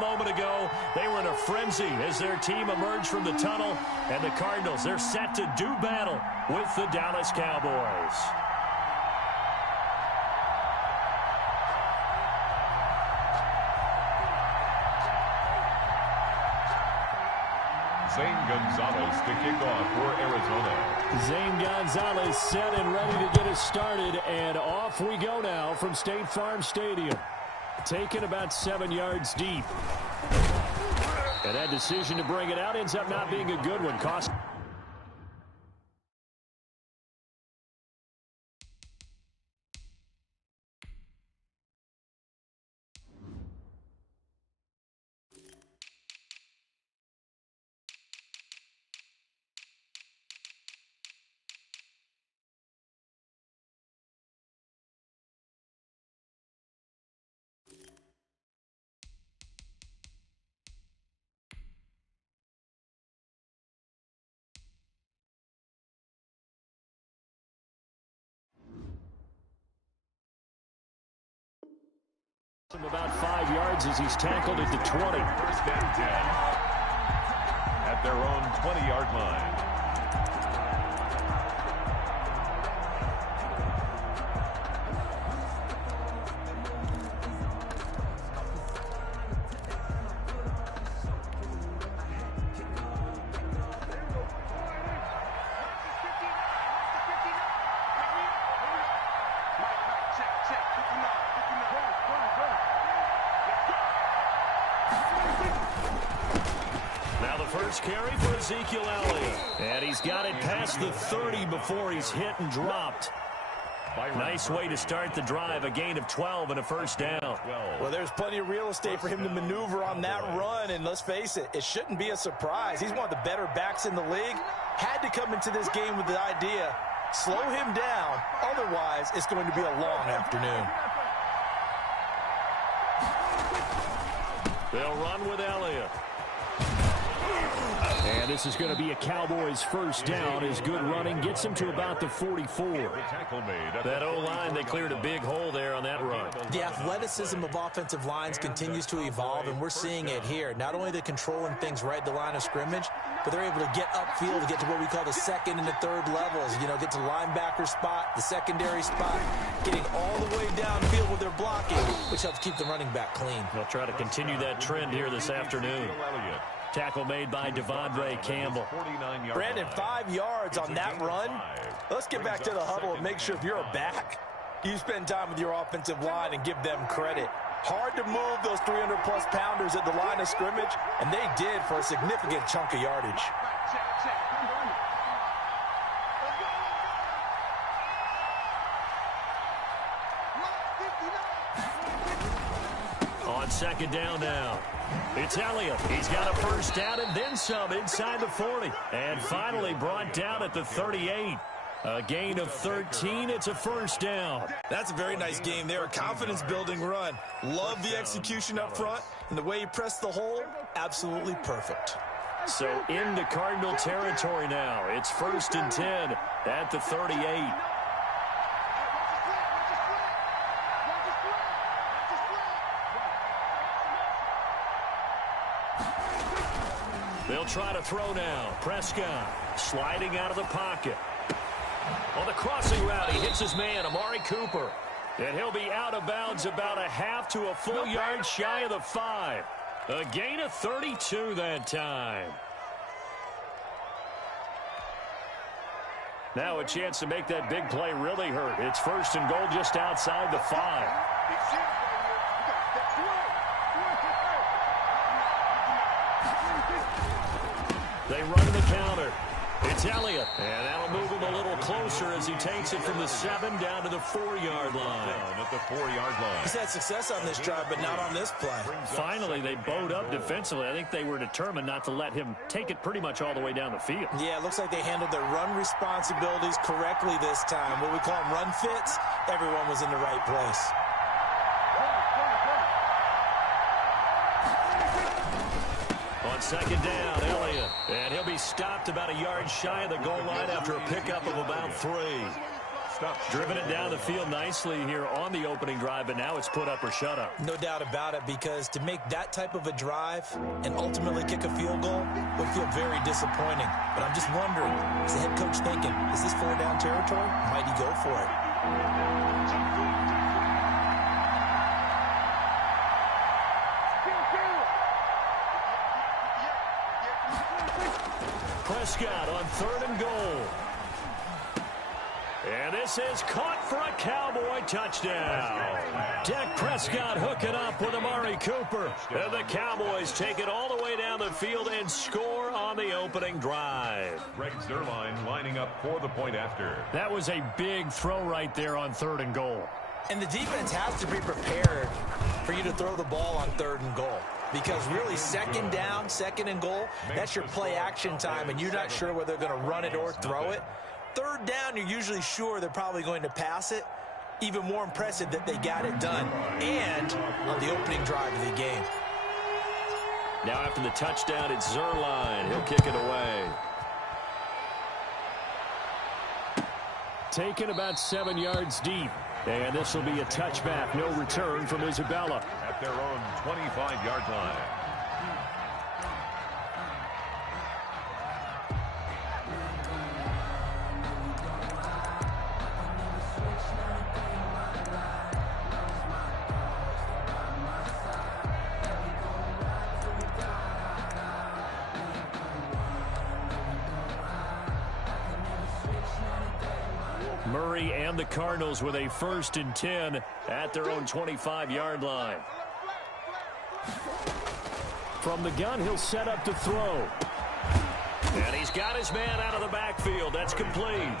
moment ago. They were in a frenzy as their team emerged from the tunnel. And the Cardinals, they're set to do battle with the Dallas Cowboys. Zane Gonzalez to kick off for Arizona. Zane Gonzalez set and ready to get us started, and off we go now from State Farm Stadium. Taken about 7 yards deep. And that decision to bring it out ends up not being a good one. Cost. Him about 5 yards as he's tackled at the 20. First and 10 at their own 20-yard line. First carry for Ezekiel Elliott. And he's got it past the 30 before he's hit and dropped. Nice way to start the drive. A gain of 12 and a first down. Well, there's plenty of real estate for him to maneuver on that run. And let's face it, it shouldn't be a surprise. He's one of the better backs in the league. Had to come into this game with the idea, slow him down. Otherwise, it's going to be a long afternoon. They'll run with Elliott. And this is going to be a Cowboys first down as good running gets him to about the 44. That O-line, they cleared a big hole there on that run. The athleticism of offensive lines continues to evolve, and we're seeing it here. Not only they're controlling things right at the line of scrimmage, but they're able to get upfield to get to what we call the second and the third levels. You know, get to linebacker spot, the secondary spot, getting all the way downfield with their blocking, which helps keep the running back clean. They'll try to continue that trend here this afternoon. Tackle made by Devondre Campbell. Brandon, 5 yards on that run. Let's get back to the huddle and make sure if you're a back, you spend time with your offensive line and give them credit. Hard to move those 300-plus pounders at the line of scrimmage, and they did for a significant chunk of yardage. On second down now. It's Elliott. He's got a first down and then some inside the 40. And finally brought down at the 38. A gain of 13. It's a first down. That's a very nice game there. A confidence-building run. Love the execution up front. And the way he pressed the hole, absolutely perfect. So into Cardinal territory now. It's first and 10 at the 38. They'll try to throw now. Prescott sliding out of the pocket. On the crossing route, he hits his man, Amari Cooper. And he'll be out of bounds about a half to a full yard shy of the 5. A gain of 32 that time. Now a chance to make that big play really hurt. It's first and goal just outside the 5. They run to the counter. It's Elliott. And that'll move him a little closer as he takes it from the 7 down to the 4-yard line. Down at the 4-yard line. He's had success on this drive, but not on this play. Finally, they bowed up defensively. I think they were determined not to let him take it pretty much all the way down the field. Yeah, it looks like they handled their run responsibilities correctly this time. What we call them run fits, everyone was in the right place. On second down, Elliott. And he'll be stopped about a yard shy of the goal line after a pickup of about 3. up. Driven it down the field nicely here on the opening drive, but now it's put up or shut up. No doubt about it, because to make that type of a drive and ultimately kick a field goal would feel very disappointing. But I'm just wondering, is the head coach thinking, is this 4-down territory? Might he go for it? Prescott on 3rd and goal. And this is caught for a Cowboy touchdown. Dak Prescott hooking up with Amari Cooper. And the Cowboys take it all the way down the field and score on the opening drive. Greg Zuerlein lining up for the point after. That was a big throw right there on 3rd and goal. And the defense has to be prepared for you to throw the ball on 3rd and goal. Because really, 2nd down, 2nd and goal, that's your play action time, and you're not sure whether they're going to run it or throw it. 3rd down, you're usually sure they're probably going to pass it. Even more impressive that they got it done, and on the opening drive of the game. Now after the touchdown, it's Zuerlein. He'll kick it away. Taken about 7 yards deep. And this will be a touchback. No return from Isabella. At their own 25-yard line. Murray and the Cardinals with a 1st and 10 at their own 25-yard line. From the gun, he'll set up to throw. And he's got his man out of the backfield. That's complete.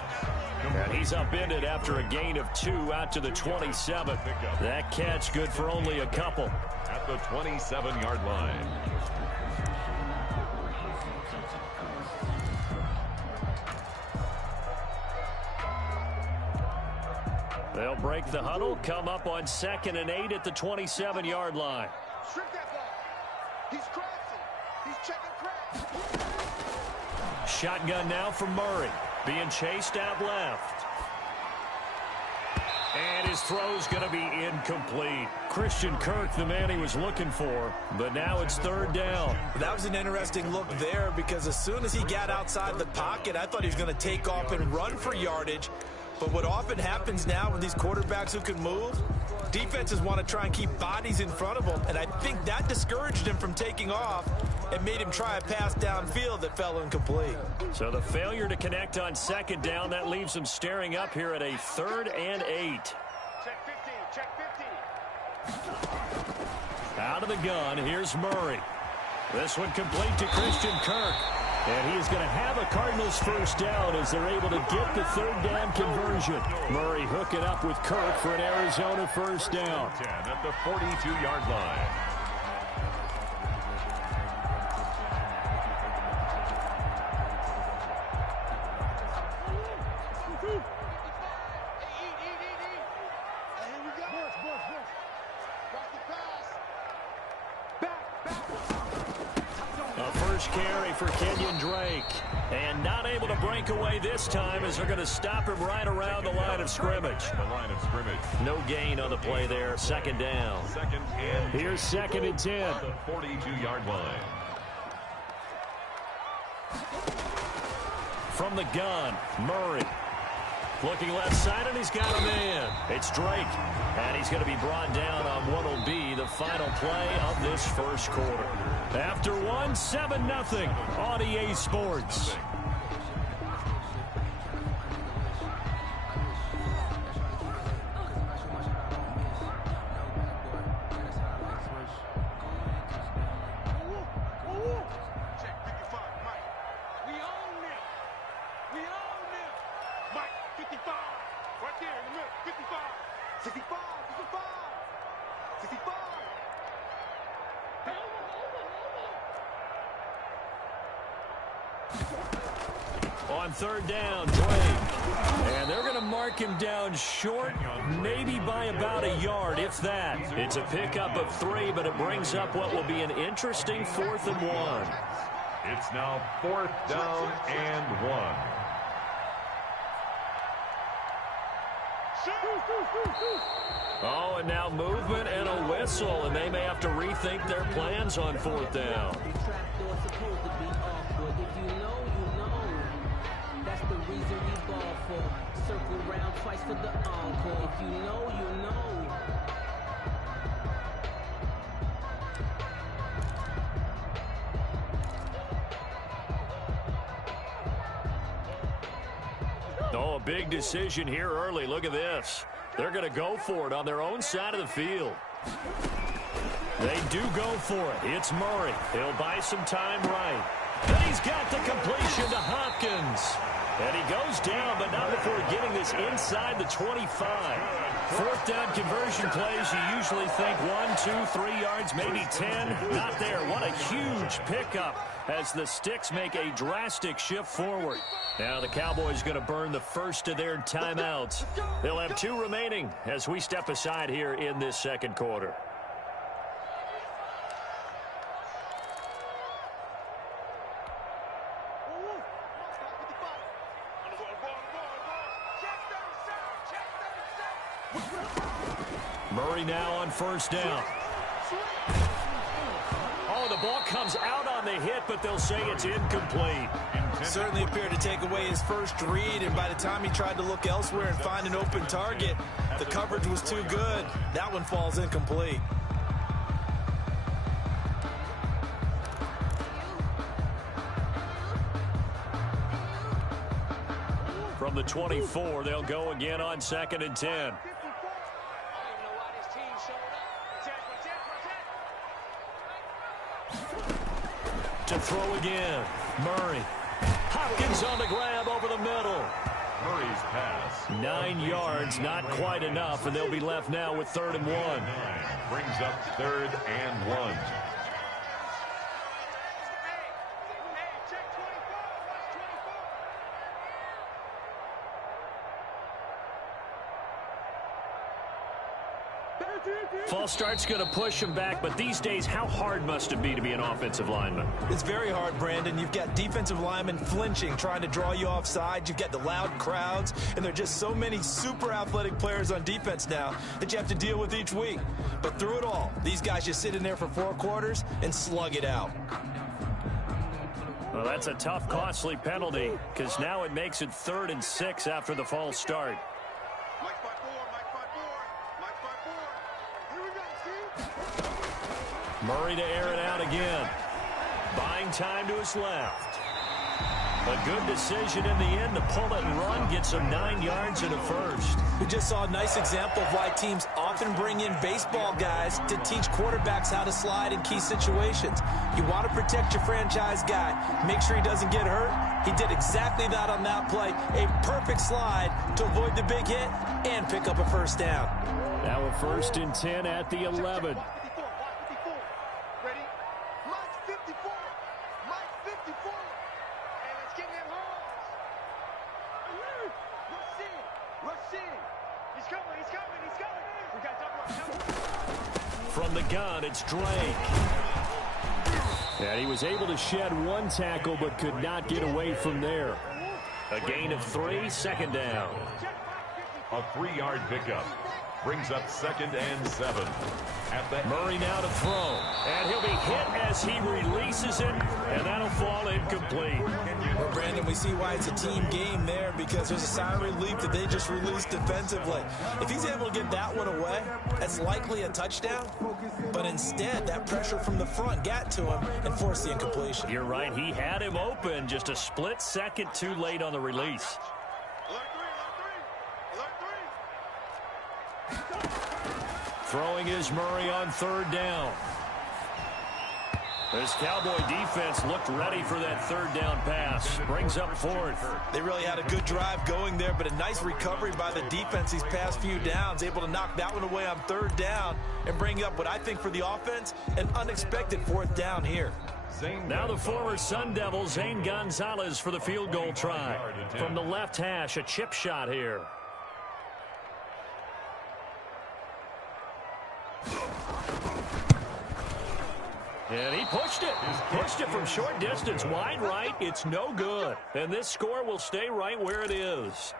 And he's upended after a gain of 2 out to the 27. That catch good for only a couple. At the 27-yard line. They'll break the huddle, come up on 2nd and 8 at the 27-yard line. Shrink that ball. He's crashing. He's checking crash. Shotgun now from Murray. Being chased out left. And his throw's going to be incomplete. Christian Kirk, the man he was looking for, but now it's 3rd down. That was an interesting look there, because as soon as he got outside the pocket, I thought he was going to take off and run for yardage. But what often happens now with these quarterbacks who can move, defenses want to try and keep bodies in front of them, and I think that discouraged him from taking off and made him try a pass downfield that fell incomplete. So the failure to connect on 2nd down, that leaves him staring up here at a 3rd and 8. Check 15. Check 15. Out of the gun, here's Murray. This one complete to Christian Kirk. And he is going to have a Cardinals 1st down as they're able to get the 3rd down conversion. Murray hooking up with Kirk for an Arizona 1st down. 10 at the 42-yard line. Carry for Kenyon Drake. And not able to break away this time as they're going to stop him right around the line of scrimmage. The line of scrimmage. No gain on the play there. 2nd down. 2nd and Here's 2nd and 10. The 42-yard line. From the gun, Murray. Looking left side, and he's got a man. It's Drake. And he's going to be brought down on what will be the final play of this 1st quarter. After 7-0 on EA Sports. On 3rd down, Drake. And they're going to mark him down short, maybe by about a yard, if that. It's a pickup of 3, but it brings up what will be an interesting 4th and 1. It's now 4th down and 1. Oh, and now movement and a whistle, and they may have to rethink their plans on fourth down. That's the reason we ball for. Circle round twice for the encore. If you know, you know. Oh, a big decision here early. Look at this. They're going to go for it on their own side of the field. They do go for it. It's Murray. He'll buy some time right. And he's got the completion to Hopkins. And he goes down, but not before getting this inside the 25. Fourth down conversion plays, you usually think 1, 2, 3 yards, maybe 10. Not there. What a huge pickup as the Sticks make a drastic shift forward. Now the Cowboys going to burn the first of their timeouts. They'll have 2 remaining as we step aside here in this second quarter. Murray now on first down. Oh, the ball comes out on the hit, but they'll say it's incomplete. Certainly appeared to take away his first read, and by the time he tried to look elsewhere and find an open target, the coverage was too good. That one falls incomplete. From the 24, they'll go again on 2nd and 10. To throw again. Murray. Hopkins on the grab over the middle. Murray's pass. 9 yards, not quite enough, and they'll be left now with 3rd and 1. Brings up 3rd and 1. False start's going to push him back, but these days, how hard must it be to be an offensive lineman? It's very hard, Brandon. You've got defensive linemen flinching, trying to draw you offside. You've got the loud crowds, and there are just so many super athletic players on defense now that you have to deal with each week. But through it all, these guys just sit in there for 4 quarters and slug it out. Well, that's a tough, costly penalty, because now it makes it 3rd and 6 after the false start. Murray to air it out again. Buying time to his left. A good decision in the end to pull it and run, get some 9 yards and a first. We just saw a nice example of why teams often bring in baseball guys to teach quarterbacks how to slide in key situations. You want to protect your franchise guy. Make sure he doesn't get hurt. He did exactly that on that play. A perfect slide to avoid the big hit and pick up a first down. Now a 1st and 10 at the 11. From the gun, it's Drake. And he was able to shed 1 tackle, but could not get away from there. A gain of 3, 2nd down. A 3-yard pickup. Brings up 2nd and 7. Murray now to throw. And he'll be hit as he releases it, and that'll fall incomplete. Well, Brandon, we see why it's a team game there, because there's a sigh of relief that they just released defensively. If he's able to get that one away, that's likely a touchdown. But instead, that pressure from the front got to him and forced the incompletion. You're right. He had him open, just a split second too late on the release. Throwing is Murray on 3rd down. This Cowboy defense looked ready for that 3rd down pass. Brings up 4th. They really had a good drive going there, but a nice recovery by the defense these past few downs. Able to knock that one away on 3rd down and bring up what I think for the offense, an unexpected 4th down here. Now the former Sun Devil, Zane Gonzalez, for the field goal try. From the left hash, a chip shot here. And he pushed it. Pushed it from short distance, wide right. It's no good. And this score will stay right where it is.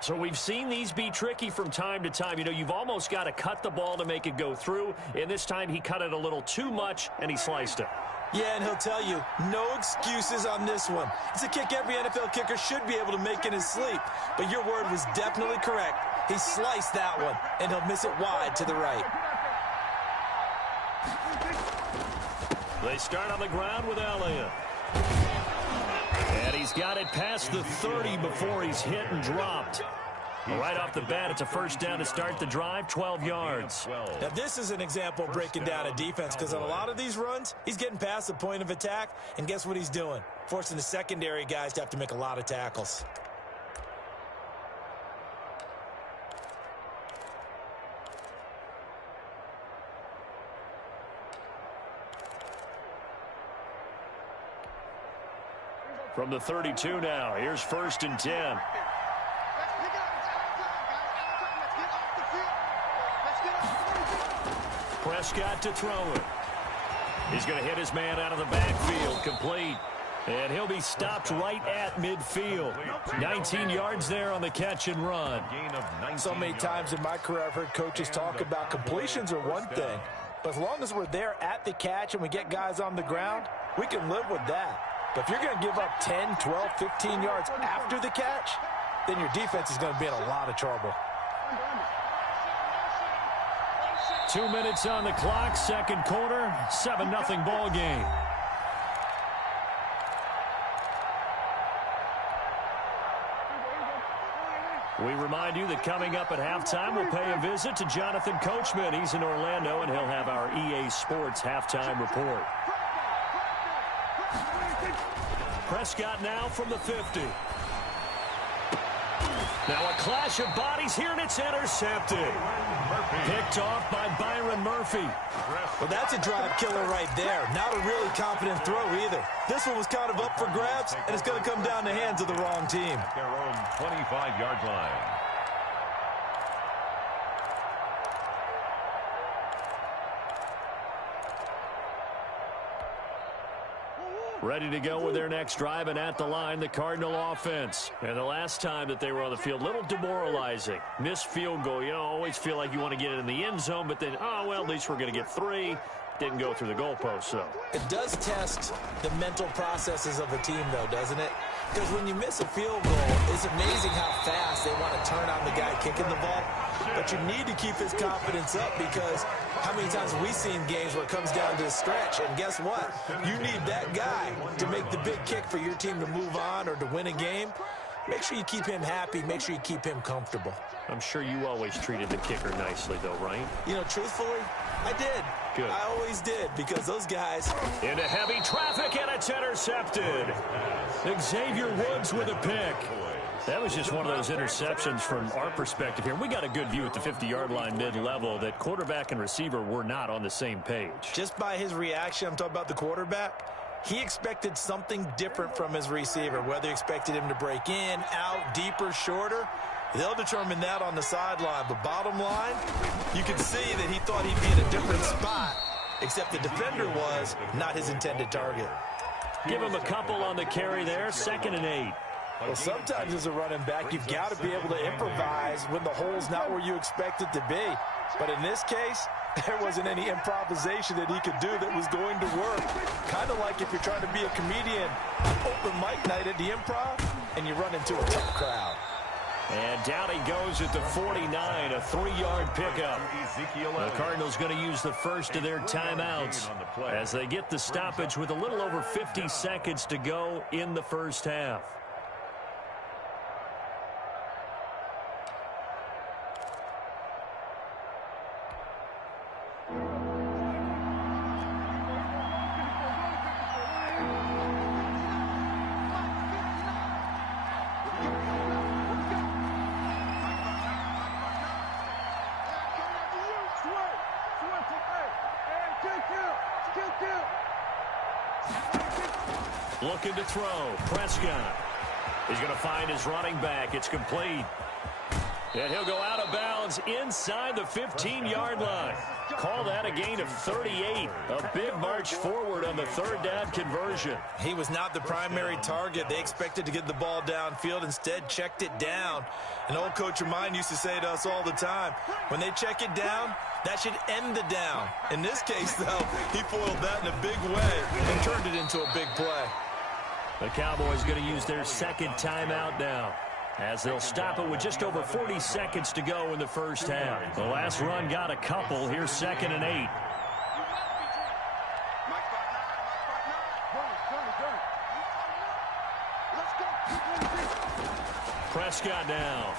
So we've seen these be tricky from time to time. You know, you've almost got to cut the ball to make it go through. And this time he cut it a little too much, and he sliced it. Yeah, and he'll tell you, no excuses on this one. It's a kick every NFL kicker should be able to make in his sleep. But your word was definitely correct. He sliced that one, and he'll miss it wide to the right. They start on the ground with Elliott. And he's got it past the 30 before he's hit and dropped. Right off the bat, it's a first down to start the drive, 12 yards. Now, this is an example of breaking down a defense because on a lot of these runs, he's getting past the point of attack, and guess what he's doing? Forcing the secondary guys to have to make a lot of tackles. From the 32 now, here's 1st and 10. Prescott to throw it. He's going to hit his man out of the backfield, complete. And he'll be stopped right at midfield. 19 yards there on the catch and run. So many times in my career I've heard coaches talk about completions are one thing. But as long as we're there at the catch and we get guys on the ground, we can live with that. But if you're going to give up 10, 12, 15 yards after the catch, then your defense is going to be in a lot of trouble. 2 minutes on the clock, second quarter, 7-0 ball game. We remind you that coming up at halftime, we'll pay a visit to Jonathan Coachman. He's in Orlando, and he'll have our EA Sports halftime report. Prescott now from the 50. Now a clash of bodies here, and it's intercepted. Picked off by Byron Murphy. Well, that's a drive killer right there. Not a really confident throw either. This one was kind of up for grabs, and it's going to come down the hands of the wrong team. Their own 25-yard line. Ready to go with their next drive, and at the line, the Cardinal offense. And the last time that they were on the field, a little demoralizing. Missed field goal. You know, always feel like you want to get it in the end zone, but then, oh, well, at least we're going to get 3. Didn't go through the goalpost, so. It does test the mental processes of a team, though, doesn't it? Because when you miss a field goal, it's amazing how fast they want to turn on the guy kicking the ball. But you need to keep his confidence up because how many times have we seen games where it comes down to a stretch, and guess what? You need that guy to make the big kick for your team to move on or to win a game. Make sure you keep him happy. Make sure you keep him comfortable. I'm sure you always treated the kicker nicely, though, right? You know, truthfully, I did. Good. I always did because those guys. Into heavy traffic, and it's intercepted. Xavier Woods with a pick. That was just one of those interceptions from our perspective here. We got a good view at the 50-yard line mid-level that quarterback and receiver were not on the same page. Just by his reaction, I'm talking about the quarterback, he expected something different from his receiver, whether he expected him to break in, out, deeper, shorter. They'll determine that on the sideline. But bottom line, you can see that he thought he'd be in a different spot, except the defender was not his intended target. Give him a couple on the carry there, 2nd and 8. Well, sometimes as a running back, you've got to be able to improvise when the hole's not where you expect it to be. But in this case, there wasn't any improvisation that he could do that was going to work. Kind of like if you're trying to be a comedian on open mic night at the Improv and you run into a tough crowd. And down he goes at the 49, a 3-yard pickup. The Cardinals going to use the first of their timeouts as they get the stoppage with a little over 50 seconds to go in the first half. Looking to throw. Prescott. He's going to find his running back. It's complete. And he'll go out of bounds inside the 15-yard line. Call that a gain of 38. A big march forward on the third down conversion. He was not the primary target. They expected to get the ball downfield. Instead, checked it down. An old coach of mine used to say to us all the time, when they check it down, that should end the down. In this case, though, he foiled that in a big way and turned it into a big play. The Cowboys going to use their second timeout now, as they'll stop it with just over 40 seconds to go in the first half. The last run got a couple. Here's 2nd and 8. Prescott now.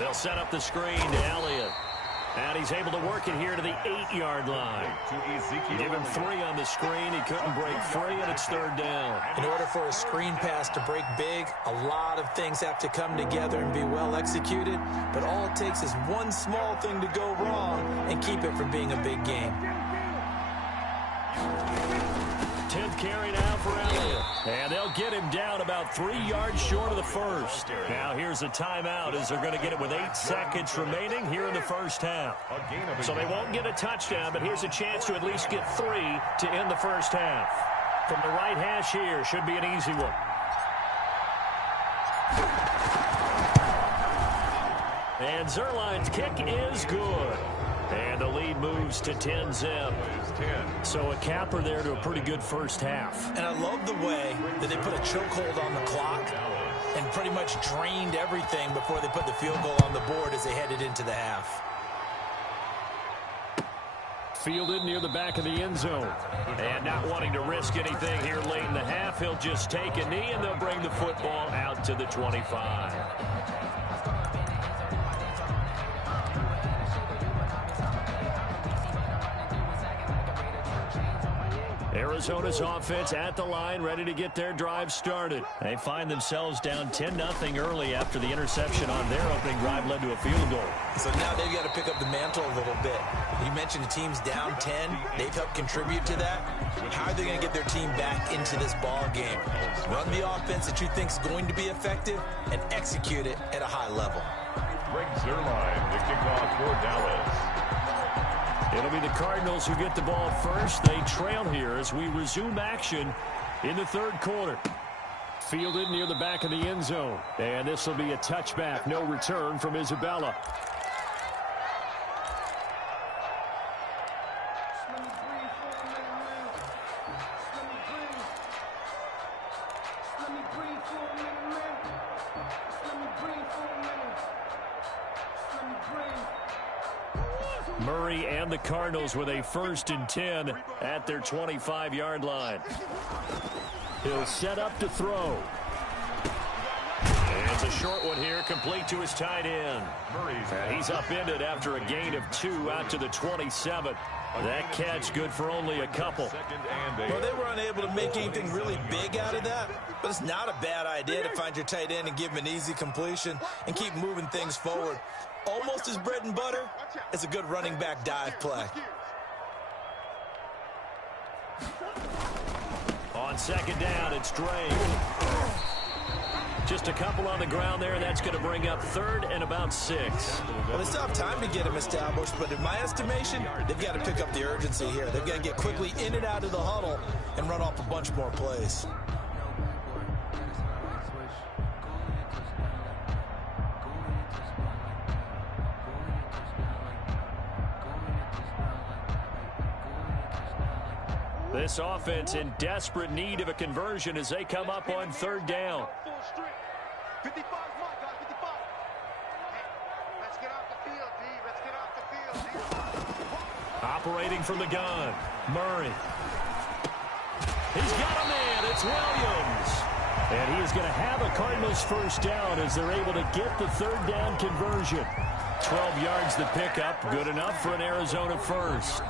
They'll set up the screen to Elliott. And he's able to work it here to the 8-yard line. Give him 3 on the screen. He couldn't break free, and it's 3rd down. In order for a screen pass to break big, a lot of things have to come together and be well executed. But all it takes is one small thing to go wrong and keep it from being a big game. 10th carry now for Elliott. And they'll get him down about 3 yards short of the first. Now here's a timeout as they're going to get it with 8 seconds remaining here in the first half. So they won't get a touchdown, but here's a chance to at least get 3 to end the first half. From the right hash here, should be an easy one. And Zerline's kick is good. And the lead moves to 10-zip. So a capper there to a pretty good first half. And I love the way that they put a chokehold on the clock and pretty much drained everything before they put the field goal on the board as they headed into the half. Fielded near the back of the end zone. And not wanting to risk anything here late in the half, he'll just take a knee and they'll bring the football out to the 25. Arizona's offense at the line, ready to get their drive started. They find themselves down 10-0 early after the interception on their opening drive led to a field goal. So now they've got to pick up the mantle a little bit. You mentioned the team's down 10. They've helped contribute to that. How are they going to get their team back into this ball game? Run the offense that you think is going to be effective and execute it at a high level. Greg Zerline, the kickoff for Dallas. It'll be the Cardinals who get the ball first. They trail here as we resume action in the third quarter. Fielded near the back of the end zone. And this will be a touchback. No return from Isabella. Murray and the Cardinals with a 1st and 10 at their 25-yard line. He'll set up to throw. And it's a short one here, complete to his tight end. And he's upended after a gain of 2 out to the 27. That catch good for only a couple. Well, they were unable to make anything really big out of that, but it's not a bad idea to find your tight end and give him an easy completion and keep moving things forward. Almost as bread and butter as a good running back dive play. On 2nd down, it's Dre. Just a couple on the ground there, and that's going to bring up 3rd and about 6. Well, they still have time to get him established, but in my estimation, they've got to pick up the urgency here. They've got to get quickly in and out of the huddle and run off a bunch more plays. This offense in desperate need of a conversion as they come up on 3rd down. 55 is mine, guys, 55. Let's get off the field, D. Let's get off the field, D. Operating from the gun, Murray. He's got a man, it's Williams. And he is going to have a Cardinals 1st down as they're able to get the 3rd down conversion. 12 yards the pickup, good enough for an Arizona 1st.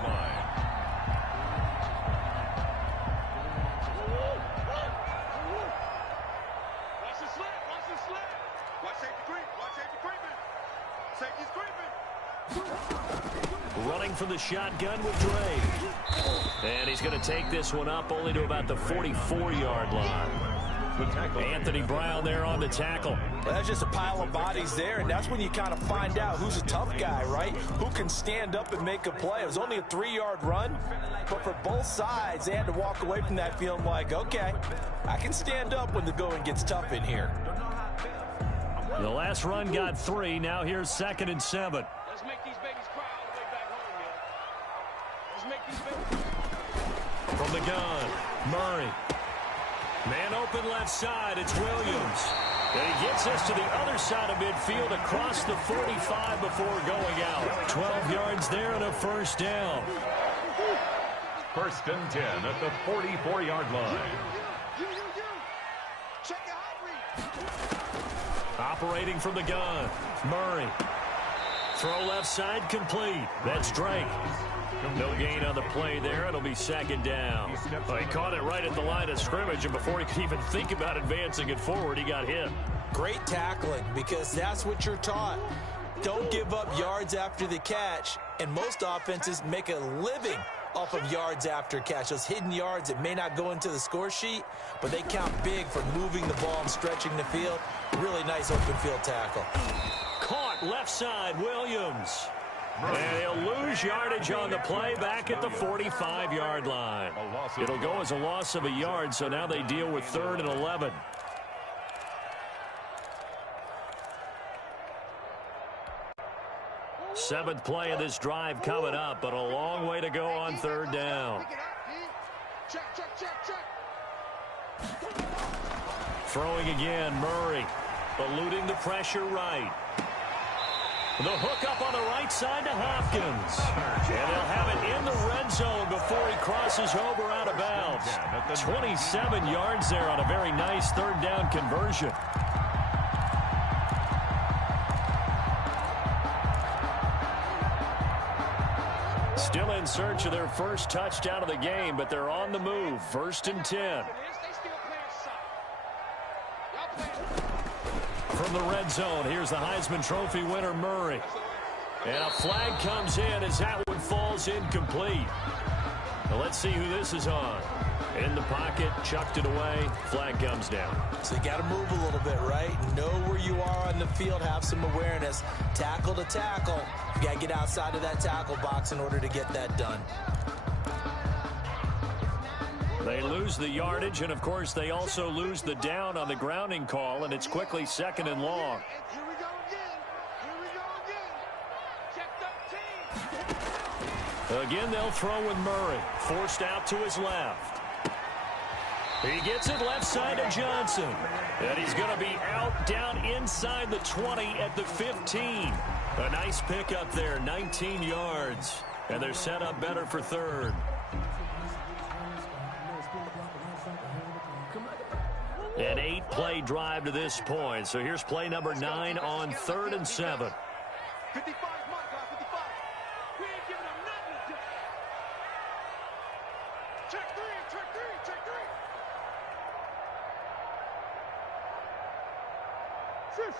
Running from the shotgun with Dre. And he's going to take this one up only to about the 44-yard line. the tackle. Anthony Brown there on the tackle. Well, that's just a pile of bodies there, and that's when you kind of find out who's a tough guy, right? Who can stand up and make a play. It was only a 3-yard run, but for both sides, they had to walk away from that feeling like, okay, I can stand up when the going gets tough in here. The last run got 3. Now here's 2nd and 7. Let's make these babies cry all the way back home, man. Let's make these babies. From the gun, Murray. Man open left side, it's Williams. And he gets us to the other side of midfield across the 45 before going out. 12 yards there and a first down. 1st and 10 at the 44-yard line. Check your hot read. Operating from the gun, Murray. Throw left side complete. That's Drake. No gain on the play there. It'll be 2nd down. Well, he caught it right at the line of scrimmage, and before he could even think about advancing it forward, he got hit. Great tackling, because that's what you're taught. Don't give up yards after the catch, and most offenses make a living off of yards after catch. Those hidden yards that may not go into the score sheet, but they count big for moving the ball and stretching the field. Really nice open field tackle. Caught left side, Williams. And he'll lose yardage on the play back at the 45-yard line. It'll go as a loss of a yard, so now they deal with 3rd and 11. Seventh play of this drive coming up, but a long way to go on 3rd down. Check, check, check, check. Throwing again, Murray. Eluding the pressure right. The hook up on the right side to Hopkins. And they'll have it in the red zone before he crosses over out of bounds. 27 yards there on a very nice 3rd down conversion. Still in search of their first touchdown of the game, but they're on the move. 1st and 10. From the red zone, here's the Heisman Trophy winner, Murray. And a flag comes in as that one falls incomplete. Now let's see who this is on. In the pocket, chucked it away, flag comes down. So you got to move a little bit, right? Know where you are on the field, have some awareness. Tackle to tackle. You got to get outside of that tackle box in order to get that done. They lose the yardage, and of course they also lose the down on the grounding call, and it's quickly 2nd and long. Here we go again. Here we go again. Check 13. Again, they'll throw with Murray. Forced out to his left. He gets it left side to Johnson. And he's going to be out down inside the 20 at the 15. A nice pickup there, 19 yards. And they're set up better for 3rd. An 8-play drive to this point. So here's play number 9 on 3rd and 7. 55 mark, guys, 55. We ain't giving them nothing to do. Check 3, check 3, check 3. Shoot.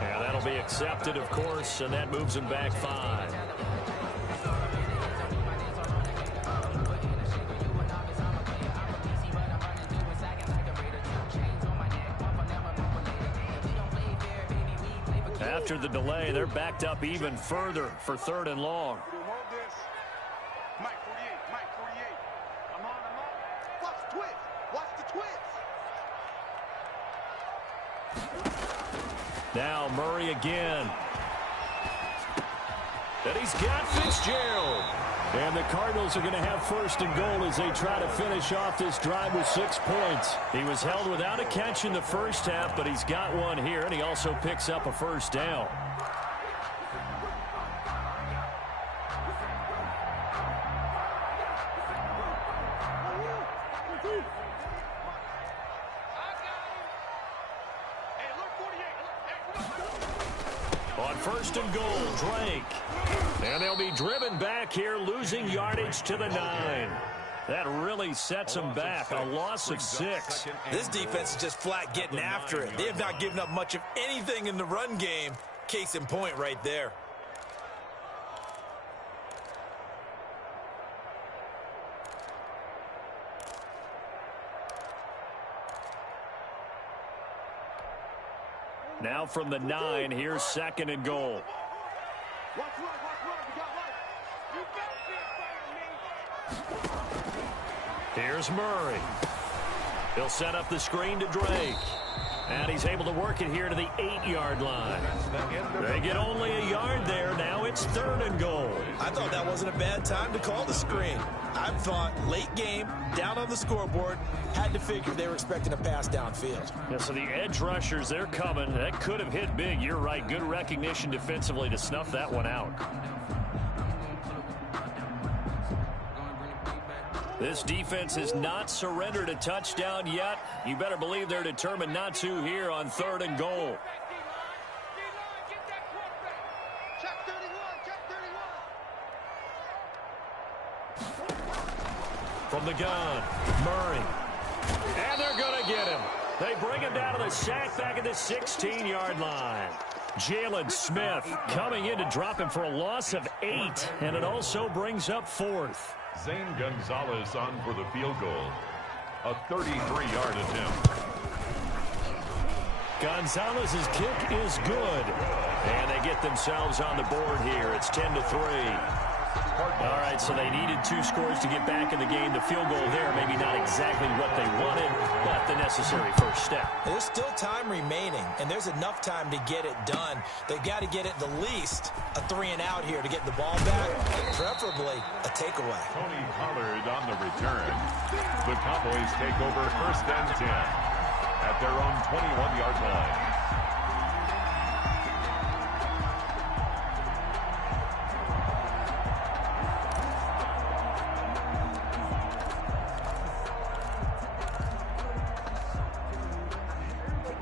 Yeah, that'll be accepted, of course, and that moves him back 5. After the delay, they're backed up even further for 3rd and long. Hold this. Mike 48. I'm on. Watch the twist. Watch the twist. Now Murray again. And he's got Fitzgerald. And the Cardinals are going to have 1st and goal as they try to finish off this drive with 6 points. He was held without a catch in the first half, but he's got one here, and he also picks up a first down. On 1st and goal, Drake. And they'll be driven back here, losing yardage to the 9. That really sets them back. A loss of 6. This defense is just flat getting after it. They have not given up much of anything in the run game. Case in point right there. Now from the 9, here's 2nd and goal. Watch right, we got right. Here's Murray. He'll set up the screen to Drake. And he's able to work it here to the 8-yard line. They get only a yard there. Now it's 3rd and goal. I thought that wasn't a bad time to call the screen. I thought late game, down on the scoreboard, had to figure they were expecting a pass downfield. Yeah, so the edge rushers, they're coming. That could have hit big. You're right. Good recognition defensively to snuff that one out. This defense has not surrendered a touchdown yet. You better believe they're determined not to here on 3rd and goal. Check 31. From the gun, Murray. And they're going to get him. They bring him down to the sack back at the 16-yard line. Jalen Smith coming in to drop him for a loss of 8. And it also brings up 4th. Zane Gonzalez on for the field goal. A 33-yard attempt. Gonzalez's kick is good. And they get themselves on the board here. It's 10-3. All right, so they needed 2 scores to get back in the game. The field goal there, maybe not exactly what they wanted, but the necessary first step. There's still time remaining, and there's enough time to get it done. They've got to get it the least a 3-and-out here to get the ball back, preferably a takeaway. Tony Pollard on the return. The Cowboys take over 1st and 10 at their own 21-yard line.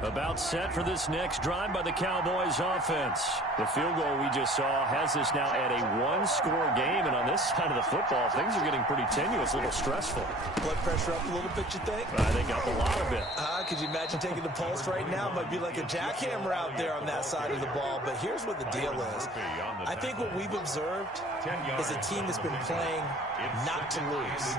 About set for this next drive by the Cowboys offense. The field goal we just saw has us now at a 1-score game, and on this side of the football, things are getting pretty tenuous, a little stressful. Blood pressure up a little bit, you think? I think up a lot of it. Could you imagine taking the pulse right now? Might be like a jackhammer out there on that side of the ball, but here's what the deal is. I think what we've observed is a team that's been playing not to lose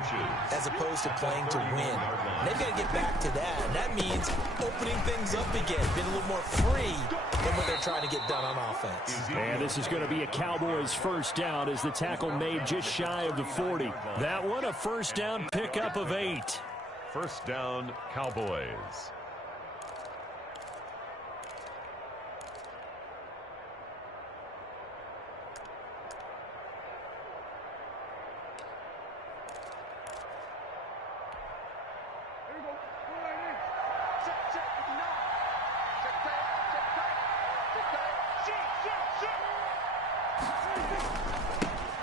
as opposed to playing to win. And they've got to get back to that, and that means opening things up again, being a little more free than what they're trying to get done on offense. And this is going to be a Cowboys first down as the tackle made just shy of the 40. That one a first down pickup of 8. First down, Cowboys.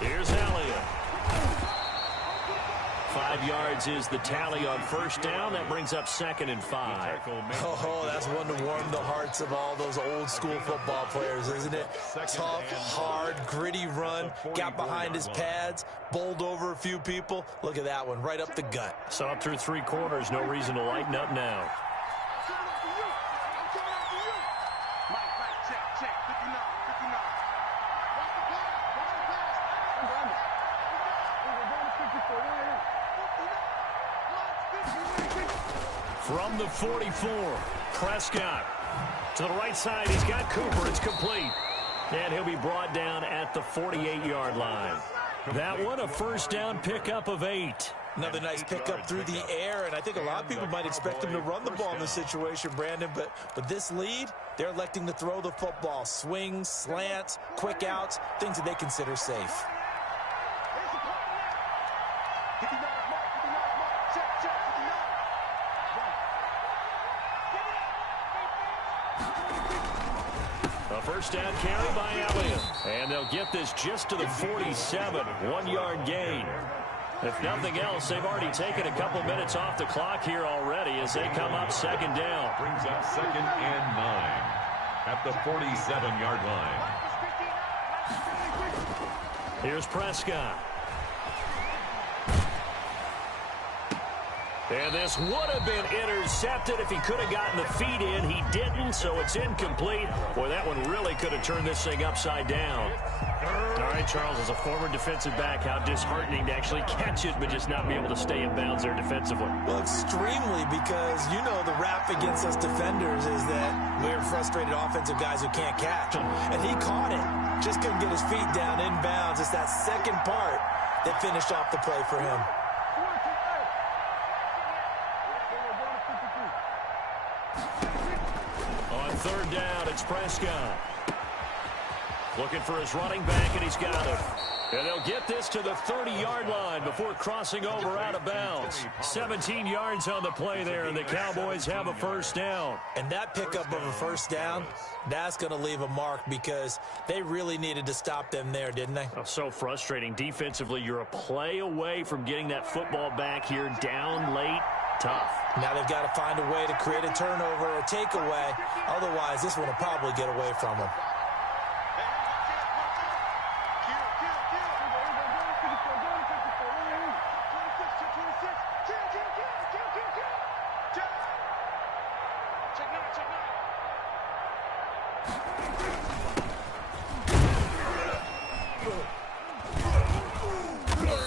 Here's Elliott. 5 yards is the tally on first down. That brings up 2nd and 5. Oh, that's one to warm the hearts of all those old school football players, isn't it? Tough, hard, gritty run. Got behind his pads, bowled over a few people. Look at that one, right up the gut. Saw it through 3 quarters. No reason to lighten up now. From the 44, Prescott to the right side. He's got Cooper. It's complete. And he'll be brought down at the 48-yard line. That one a first down pickup of 8. Another nice pickup through the air, and I think a lot of people might expect him to run the ball in this situation, Brandon, but this lead, they're electing to throw the football. Swings, slants, quick outs, things that they consider safe. A first down carry by Elliott. And they'll get this just to the 47, 1-yard gain. If nothing else, they've already taken a couple minutes off the clock here already as they come up 2nd down. Brings up 2nd and 9 at the 47-yard line. Here's Prescott. And this would have been intercepted if he could have gotten the feet in. He didn't, so it's incomplete. Boy, that one really could have turned this thing upside down. All right, Charles, as a former defensive back, how disheartening to actually catch it but just not be able to stay in bounds there defensively. Well, extremely, because you know the rap against us defenders is that we're frustrated offensive guys who can't catch. And he caught it. Just couldn't get his feet down in bounds. It's that second part that finished off the play for him. On third down, it's Prescott. Looking for his running back, and he's got him. And they'll get this to the 30-yard line before crossing over out of bounds. 17 yards on the play there, and the Cowboys have a first down. And that pickup of a first down, that's going to leave a mark because they really needed to stop them there, didn't they? Oh, so frustrating. Defensively, you're a play away from getting that football back here down late. Tough. Now they've got to find a way to create a turnover or takeaway. Otherwise, this one will probably get away from them.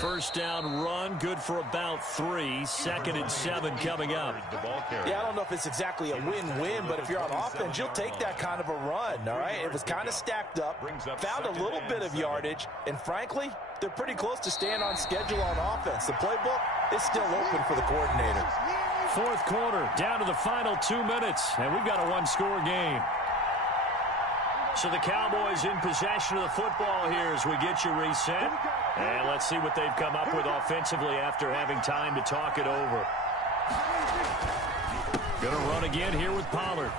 First down run, good for about 3. 2nd and 7 coming up. Yeah, I don't know if it's exactly a win-win, but if you're on offense, you'll take that kind of a run, all right? It was kind of stacked up, found a little bit of yardage, and frankly, they're pretty close to staying on schedule on offense. The playbook is still open for the coordinator. Fourth quarter, down to the final 2 minutes, and we've got a one-score game. So the Cowboys in possession of the football here as we get you reset. And let's see what they've come up with offensively after having time to talk it over. Going to run again here with Pollard.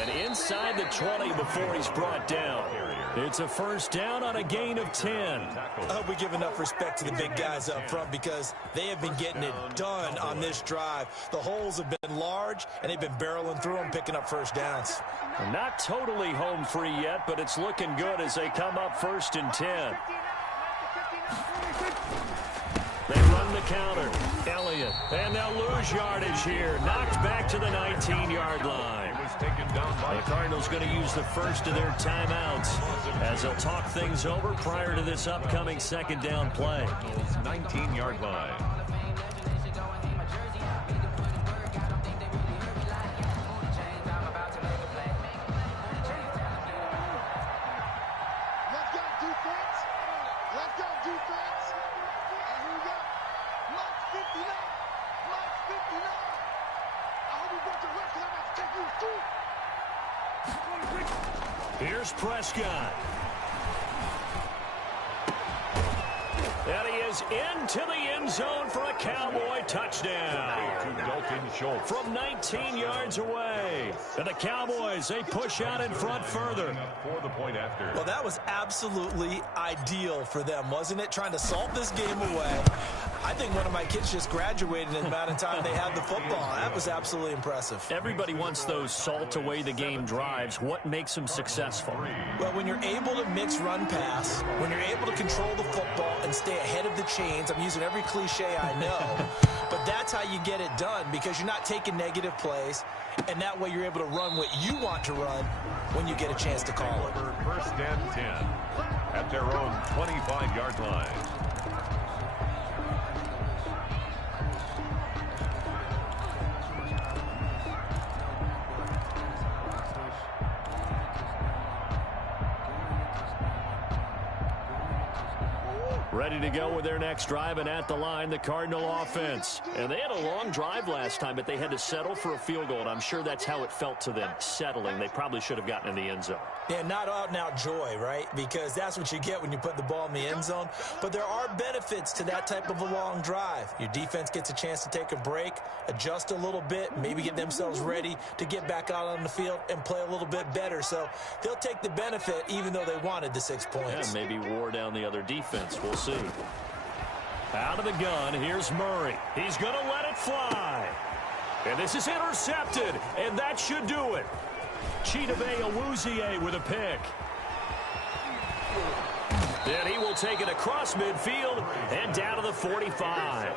And inside the 20 before he's brought down. It's a first down on a gain of 10. I hope we give enough respect to the big guys up front because they have been getting it done on this drive. The holes have been large, and they've been barreling through them, picking up first downs. Not totally home free yet, but it's looking good as they come up 1st and 10. They run the counter. Elliott. And they'll lose yardage here. Knocked back to the 19-yard line. The Cardinals going to use the first of their timeouts as they'll talk things over prior to this upcoming second down play. 19-yard line. Here's Prescott. And he is into the end zone for a Cowboy touchdown. From 19 yards away. And the Cowboys, they push out in front further. Well, that was absolutely ideal for them, wasn't it? Trying to salt this game away. I think one of my kids just graduated in the amount of time they had the football. That was absolutely impressive. Everybody wants those salt away the game drives. What makes them successful? Well, when you're able to mix run pass, when you're able to control the football and stay ahead of the chains, I'm using every cliche I know, but that's how you get it done because you're not taking negative plays, and that way you're able to run what you want to run when you get a chance to call it. First and 10 at their own 25-yard line. Ready to go with their next drive, and at the line, the Cardinal offense. And they had a long drive last time, but they had to settle for a field goal, and I'm sure that's how it felt to them, settling. They probably should have gotten in the end zone. Yeah, not out-and-out joy, right? Because that's what you get when you put the ball in the end zone. But there are benefits to that type of a long drive. Your defense gets a chance to take a break, adjust a little bit, maybe get themselves ready to get back out on the field and play a little bit better. So they'll take the benefit even though they wanted the 6 points. Yeah, maybe wore down the other defense. We'll see. Out of the gun, here's Murray. He's going to let it fly. And this is intercepted, and that should do it. Chidobe Awuzie with a pick. And he will take it across midfield and down to the 45.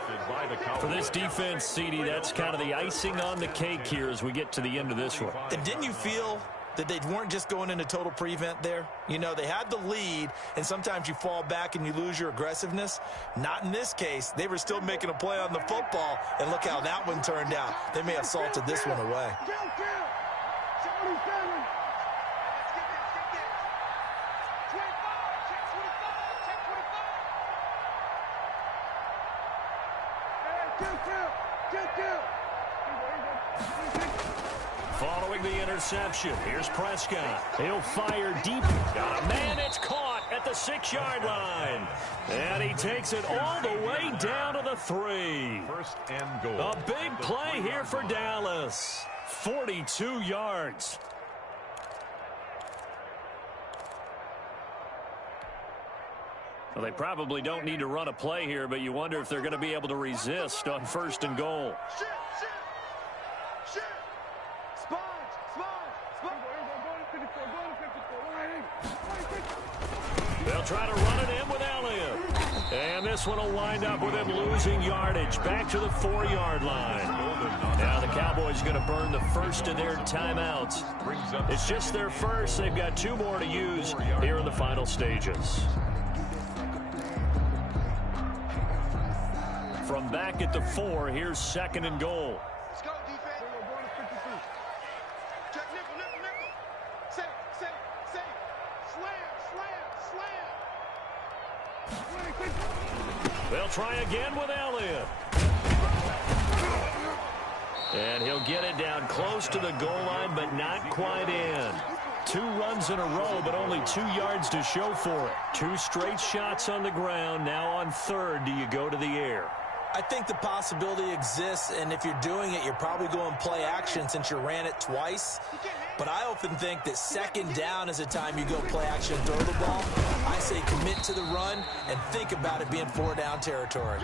For this defense, CD, that's kind of the icing on the cake here as we get to the end of this one. And didn't you feel that they weren't just going into total prevent there? You know, they had the lead, and sometimes you fall back and you lose your aggressiveness. Not in this case. They were still making a play on the football, and look how that one turned out. They may have salted this one away. Following the interception, here's Prescott. He'll fire deep. Got a man, it's caught at the 6-yard line. And he takes it all the way down to the 3. First and goal. A big play here for Dallas. 42 yards. Well, they probably don't need to run a play here, but you wonder if they're going to be able to resist on first and goal. They'll try to run it in with Elliott. And this one will wind up with him losing yardage back to the 4-yard line. Now the Cowboys are going to burn the first of their timeouts. It's just their first. They've got 2 more to use here in the final stages. From back at the 4, here's second and goal. Let's go, defense. Check nickel. Safe. Slam. They'll try again with Elliott. And he'll get it down close to the goal line, but not quite in. 2 runs in a row, but only 2 yards to show for it. 2 straight shots on the ground. Now on third, do you go to the air? I think the possibility exists, and if you're doing it, you're probably going play action since you ran it twice. But I often think that second down is a time you go play action and throw the ball. I say commit to the run and think about it being 4-down territory.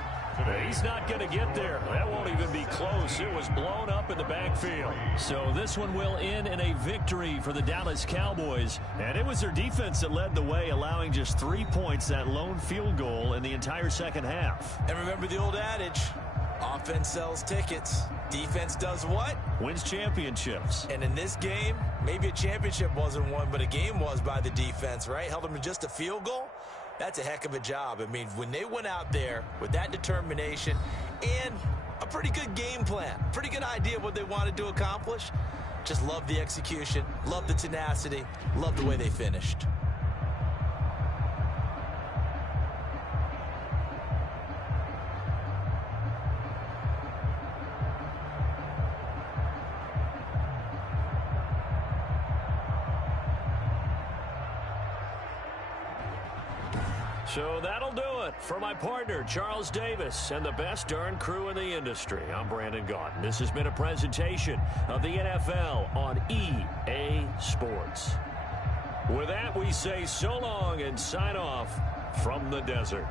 He's not going to get there. That won't even be close. It was blown up in the backfield. So this one will end in a victory for the Dallas Cowboys. And it was their defense that led the way, allowing just 3 points, that lone field goal in the entire second half. And remember the old adage, offense sells tickets. Defense does what? Wins championships. And in this game, maybe a championship wasn't won, but a game was by the defense, right? Held them to just a field goal. That's a heck of a job. I mean, when they went out there with that determination and a pretty good game plan, pretty good idea of what they wanted to accomplish, just love the execution, love the tenacity, love the way they finished. So that'll do it for my partner, Charles Davis, and the best darn crew in the industry. I'm Brandon Gaudin. This has been a presentation of the NFL on EA Sports. With that, we say so long and sign off from the desert.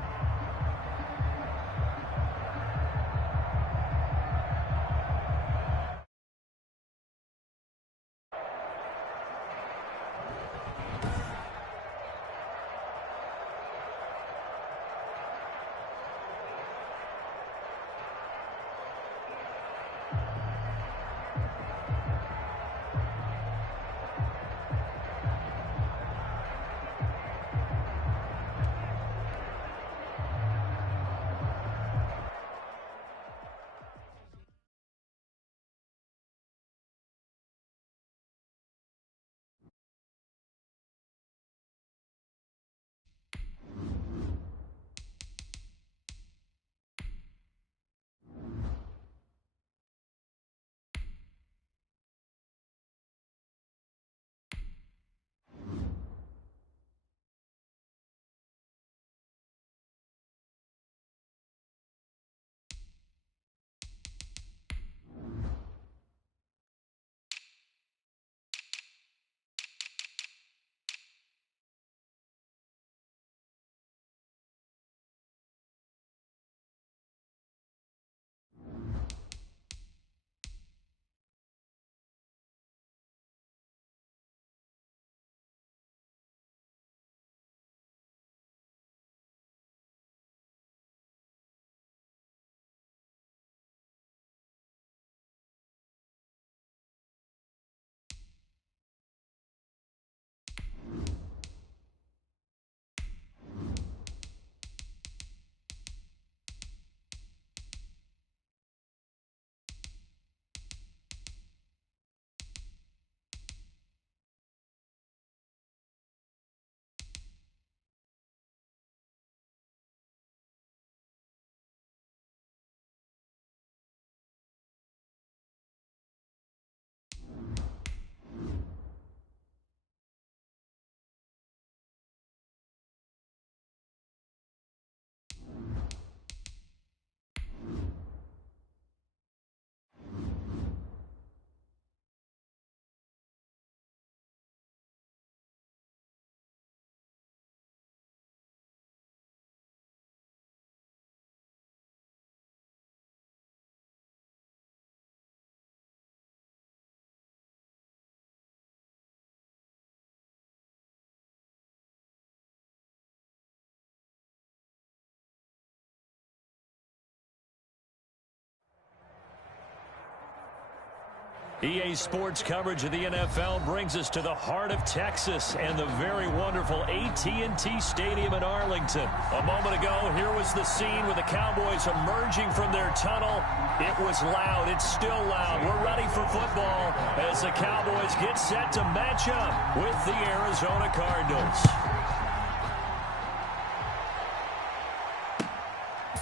EA Sports coverage of the NFL brings us to the heart of Texas and the very wonderful AT&T Stadium in Arlington. A moment ago, here was the scene with the Cowboys emerging from their tunnel. It was loud. It's still loud. We're ready for football as the Cowboys get set to match up with the Arizona Cardinals.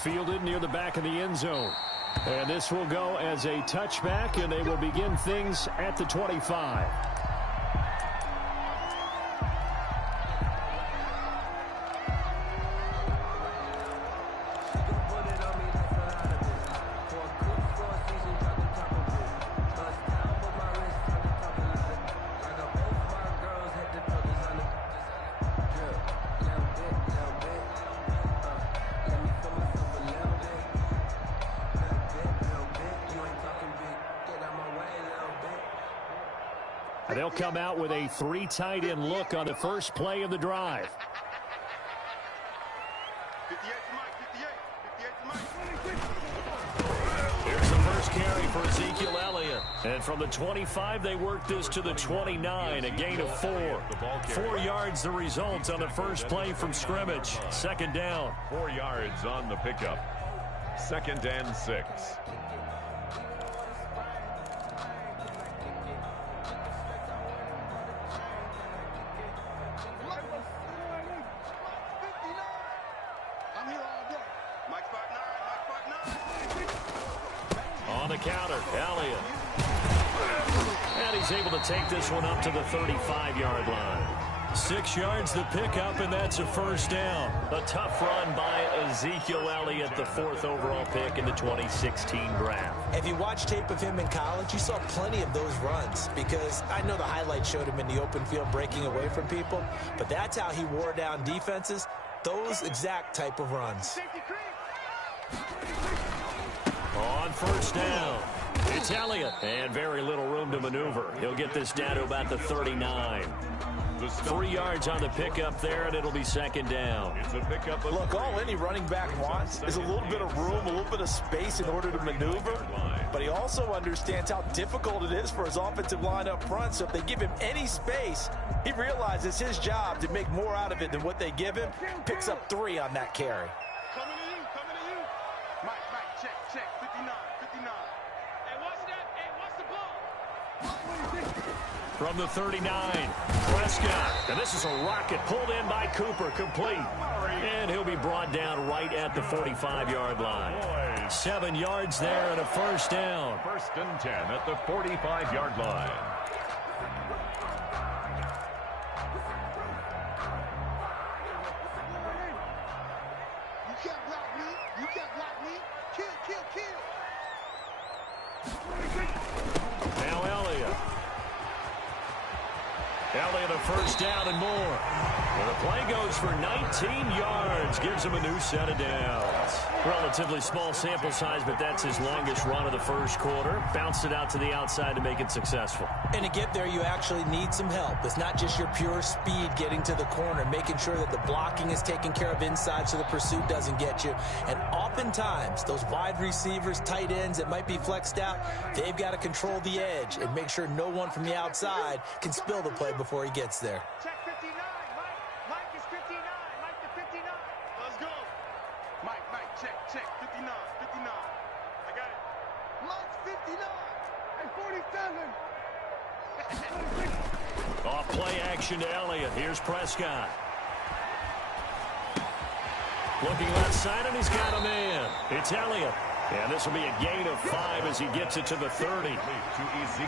Fielded near the back of the end zone. And this will go as a touchback, and they will begin things at the 25. They'll come out with a 3 tight end look on the first play of the drive. 58 to Mike. Here's the first carry for Ezekiel Elliott. And from the 25, they work this to the 29, a gain of 4. 4 yards the result on the first play from scrimmage. Second down. 4 yards on the pickup. 2nd and 6. On the counter, Elliott. And he's able to take this one up to the 35-yard line. 6 yards the pickup, and that's a first down. A tough run by Ezekiel Elliott, the 4th overall pick in the 2016 draft. If you watch tape of him in college, you saw plenty of those runs because I know the highlights showed him in the open field breaking away from people, but that's how he wore down defenses, those exact type of runs. On first down, it's Elliott, and very little room to maneuver. He'll get this down to about the 39. 3 yards on the pickup there, and it'll be second down. It's a pickup. Look, all any running back wants is a little bit of room, a little bit of space in order to maneuver, but he also understands how difficult it is for his offensive line up front, so if they give him any space, he realizes his job to make more out of it than what they give him. Picks up 3 on that carry. Coming to you. Mike, check, 59. Hey, watch that. Hey, watch the ball. From the 39, Prescott. And this is a rocket pulled in by Cooper, complete. And he'll be brought down right at the 45-yard line. 7 yards there and a first down. 1st and 10 at the 45-yard line. You can't block me. Kill. Now Elliott. Elliott a first down and more. And the play goes for 19 yards. Gives him a new set of downs. Relatively small sample size, but that's his longest run of the first quarter. Bounced it out to the outside to make it successful. And to get there, you actually need some help. It's not just your pure speed getting to the corner, making sure that the blocking is taken care of inside so the pursuit doesn't get you. And oftentimes, those wide receivers, tight ends that might be flexed out, they've got to control the edge and make sure no one from the outside can spill the play before he gets there. Check 59, Mike is 59. Mike to 59. Let's go. Mike, check 59. I got it. Mike's 59 and 47. Off play action to Elliott. Here's Prescott. Looking left side, and he's got a man. It's Elliott. And this will be a gain of 5 as he gets it to the 30.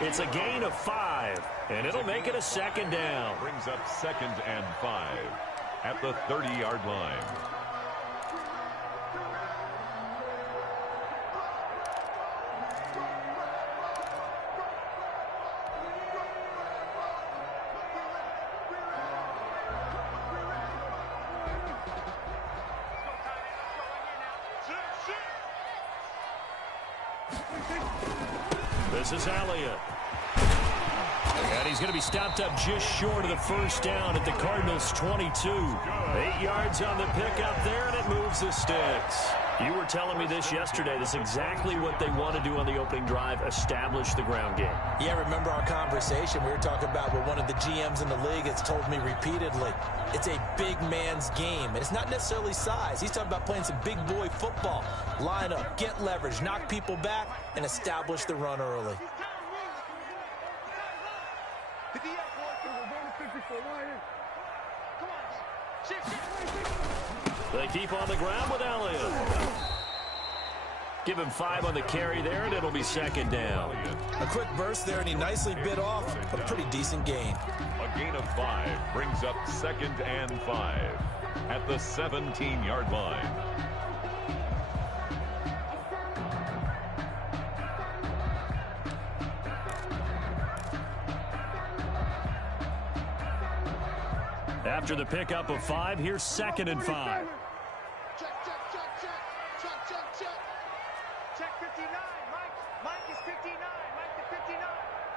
It's a gain of 5, and it'll make it a second down. Brings up 2nd and 5 at the 30-yard line. This is Elliott. And he's going to be stopped up just short of the first down at the Cardinals' 22. 8 yards on the pickup there, and it moves the sticks. You were telling me this yesterday. This is exactly what they want to do on the opening drive, establish the ground game. Yeah, remember our conversation? We were talking about what one of the GMs in the league has told me repeatedly. It's a big man's game, and it's not necessarily size. He's talking about playing some big boy football. Line up, get leverage, knock people back, and establish the run early. They keep on the ground with Elliott. Give him 5 on the carry there, and it'll be second down. A quick burst there, and he nicely bit off a pretty decent gain. A gain of 5 brings up 2nd and 5 at the 17-yard line. After the pickup of 5, here's 2nd and 5. Check 59. Mike is 59. Mike to 59.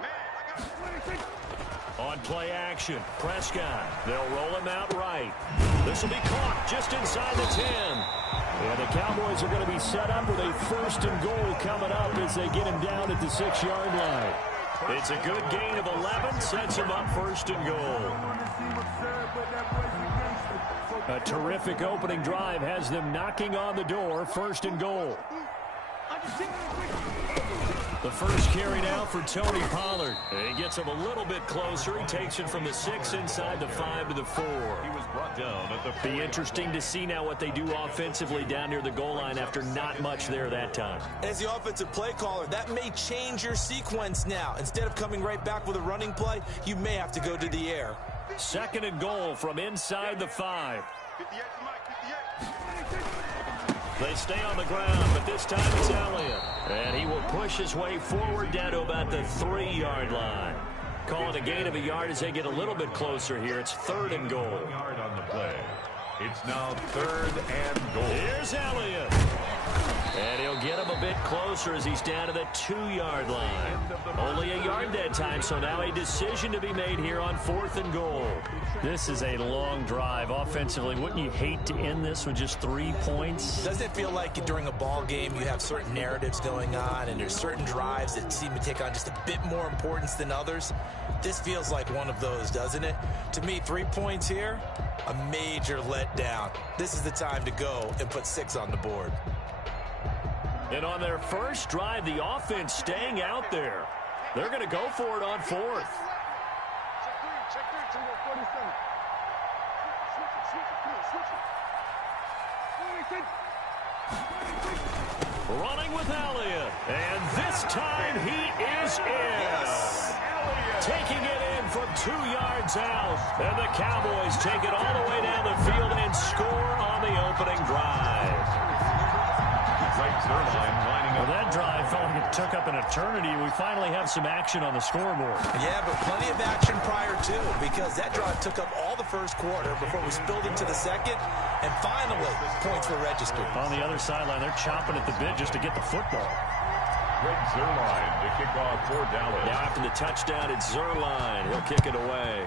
Man, I got 26. On play action, Prescott. They'll roll him out right. This will be caught just inside the 10. And the Cowboys are going to be set up with a 1st and goal coming up as they get him down at the 6-yard line. It's a good gain of 11, sets him up 1st and goal. A terrific opening drive has them knocking on the door, 1st and goal. The first carry now for Tony Pollard. He gets him a little bit closer. He takes it from the 6 inside the 5 to the 4. He was brought down at the Be interesting to see now what they do offensively down near the goal line after not much there that time. As the offensive play caller, that may change your sequence now. Instead of coming right back with a running play, you may have to go to the air. 2nd and goal from inside the 5. 58 to Mike, 58. They stay on the ground, but this time it's Elliott. And he will push his way forward down to about the 3-yard line. Call it a gain of a yard as they get a little bit closer here. It's 3rd and goal. yard on the play. It's now 3rd and goal. Here's Elliott. And he'll get him a bit closer as he's down to the 2-yard line. Only a yard that time, so now a decision to be made here on 4th and goal. This is a long drive offensively. Wouldn't you hate to end this with just 3 points? Doesn't it feel like during a ball game you have certain narratives going on and there's certain drives that seem to take on just a bit more importance than others? This feels like one of those, doesn't it? To me, 3 points here, a major letdown. This is the time to go and put 6 on the board. And on their first drive, the offense staying out there. They're going to go for it on 4th. Check 3 to 47. Switch it. Running with Elliott. And this time he is in. Taking it in from 2 yards out. And the Cowboys take it all the way down the field and score on the opening drive. Well, that drive felt like it took up an eternity. We finally have some action on the scoreboard. Yeah, but plenty of action prior to, because that drive took up all the first quarter before we spilled into the second, and finally, points were registered. On the other sideline, they're chomping at the bit just to get the football. Greg Zuerlein to kick off for Dallas. Now after the touchdown, it's Zuerlein. He'll kick it away.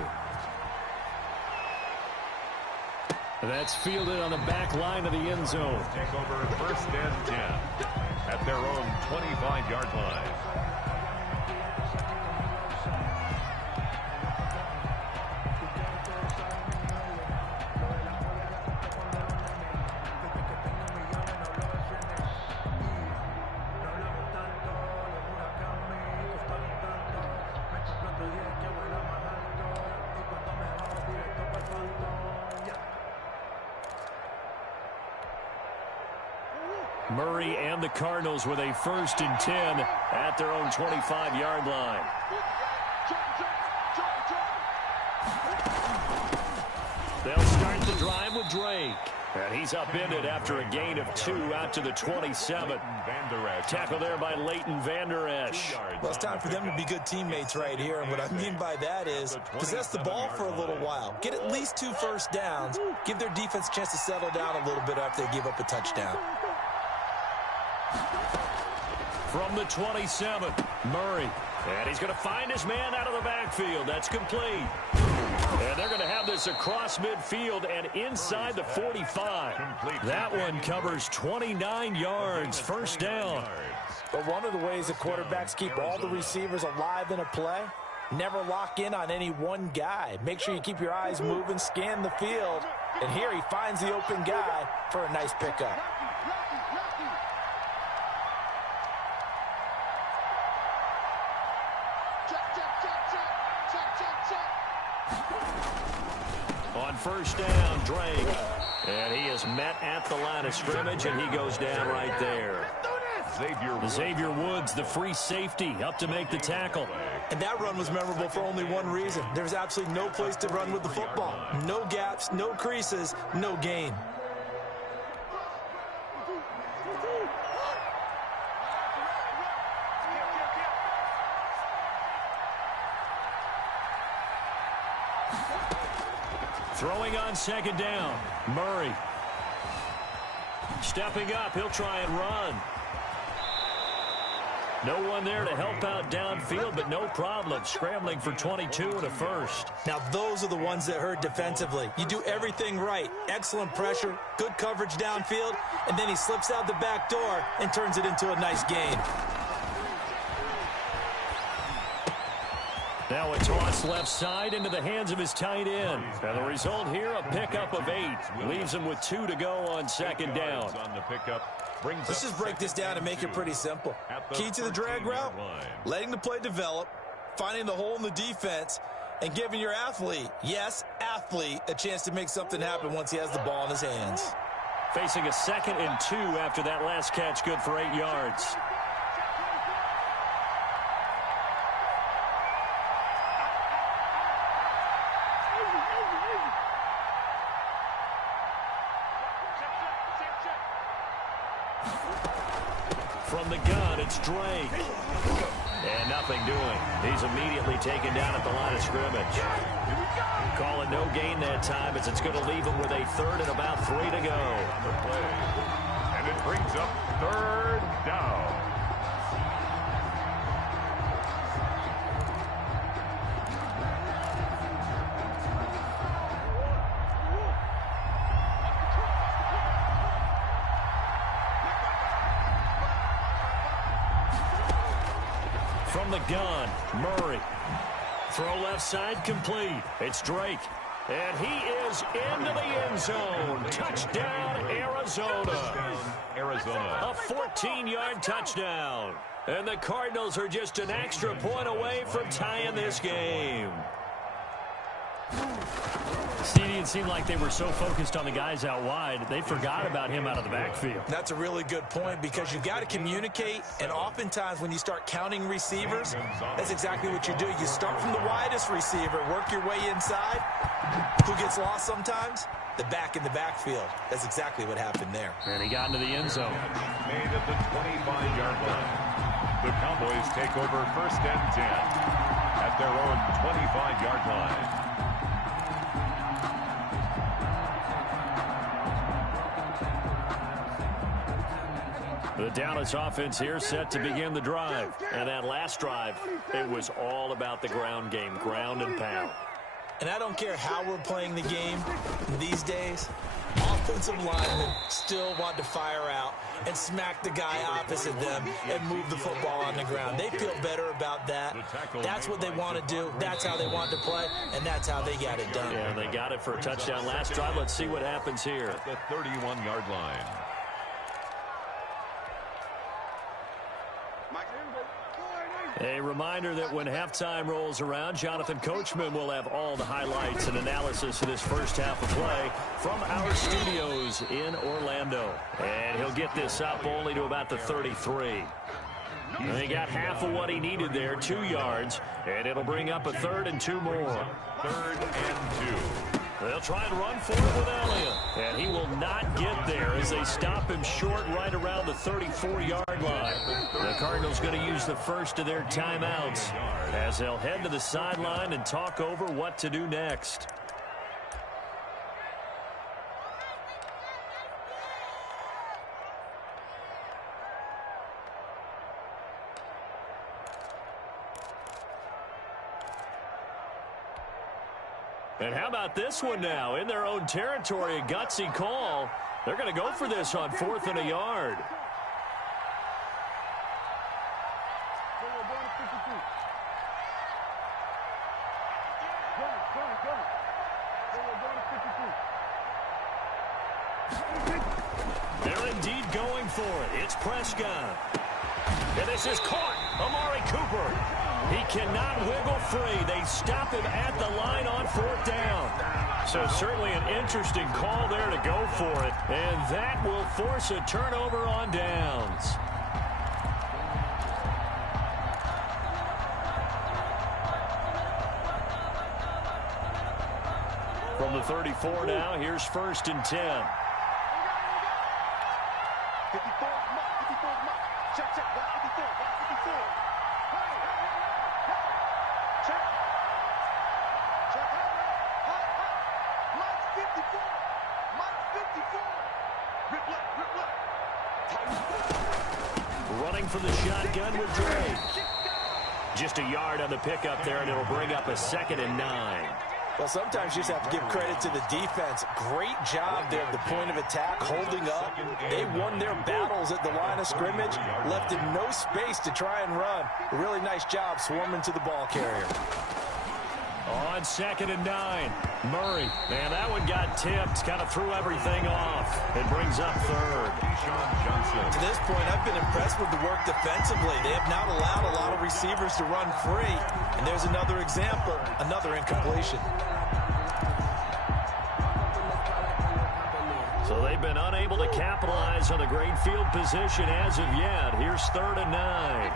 That's fielded on the back line of the end zone. Take over 1st and 10 at their own 25-yard line. Murray and the Cardinals with a 1st and 10 at their own 25-yard line. They'll start the drive with Drake. And he's upended after a gain of 2 out to the 27. Tackle there by Leighton Vander Esch. Well, it's time for them to be good teammates right here. And what I mean by that is possess the ball for a little while. Get at least 2 first downs. Give their defense a chance to settle down a little bit after they give up a touchdown. From the 27, Murray. And he's going to find his man out of the backfield. That's complete. And they're going to have this across midfield and inside the 45. That one covers 29 yards. First down. But one of the ways that quarterbacks keep all the receivers alive in a play, never lock in on any one guy. Make sure you keep your eyes moving, scan the field. And here he finds the open guy for a nice pickup. On first down, Drake. And he is met at the line of scrimmage, and he goes down right there. Xavier Woods, the free safety, up to make the tackle. And that run was memorable for only one reason. There's absolutely no place to run with the football. No gaps, no creases, no gain. Throwing on second down, Murray. Stepping up, he'll try and run. No one there to help out downfield, but no problem. Scrambling for 22 and a first. Now, those are the ones that hurt defensively. You do everything right. Excellent pressure, good coverage downfield, and then he slips out the back door and turns it into a nice gain. Now a toss left side into the hands of his tight end. And the result here, a pickup of 8. Leaves him with 2 to go on second down. Let's just break this down and make it pretty simple. Key to the drag route, letting the play develop, finding the hole in the defense, and giving your athlete, yes, athlete, a chance to make something happen once he has the ball in his hands. Facing a 2nd and 2 after that last catch, good for 8 yards. From the gun, it's Drake. And nothing doing. He's immediately taken down at the line of scrimmage. Call it no gain that time, as it's going to leave him with a 3rd and about 3 to go. And it brings up 3rd down. From the gun, Murray. Throw left side complete. It's Drake. And he is into the end zone. Touchdown, Arizona. A 14-yard touchdown. And the Cardinals are just an extra point away from tying this game. It seemed like they were so focused on the guys out wide, they forgot about him out of the backfield. That's a really good point, because you got to communicate, and oftentimes when you start counting receivers, that's exactly what you do. You start from the widest receiver, work your way inside. Who gets lost sometimes? The back in the backfield. That's exactly what happened there. And he got into the end zone. Made at the 25-yard line. The Cowboys take over 1st and 10 at their own 25-yard line. The Dallas offense here set to begin the drive. And that last drive, it was all about the ground game, ground and pound. And I don't care how we're playing the game these days, offensive linemen still want to fire out and smack the guy opposite them and move the football on the ground. They feel better about that. That's what they want to do. That's how they want to play, and that's how they got it done. Yeah, they got it for a touchdown last drive. Let's see what happens here. At the 31-yard line. A reminder that when halftime rolls around, Jonathan Coachman will have all the highlights and analysis of this first half of play from our studios in Orlando. And he'll get this up only to about the 33. And he got half of what he needed there, 2 yards, and it'll bring up a 3rd and 2 more. 3rd and 2. They'll try and run for it with Elliott. And he will not get there as they stop him short right around the 34-yard line. The Cardinals going to use the first of their timeouts as they'll head to the sideline and talk over what to do next. And how about this one now? In their own territory, a gutsy call. They're going to go for this on 4th and a yard. They're indeed going for it. It's Prescott. And this is caught. Amari Cooper. He cannot wiggle free. They stop him at the line on 4th down. So certainly an interesting call there to go for it. And that will force a turnover on downs. From the 34 now, here's 1st and 10. 54, check, check, 54, 54. Check. Check, Mike's 54. Mike's 54. Rip left. Running for the shotgun with Dre. Just a yard on the pickup there, and it'll bring up a 2nd and 9. Well, sometimes you just have to give credit to the defense. Great job there at the point of attack, holding up. They won their battles at the line of scrimmage, left him no space to try and run. A really nice job swarming to the ball carrier. On 2nd and 9, Murray. Man, that one got tipped, kind of threw everything off. It brings up 3rd. To this point, I've been impressed with the work defensively. They have not allowed a lot of receivers to run free. And there's another example, another incompletion. So they've been unable to capitalize on a great field position as of yet. Here's 3rd and 9.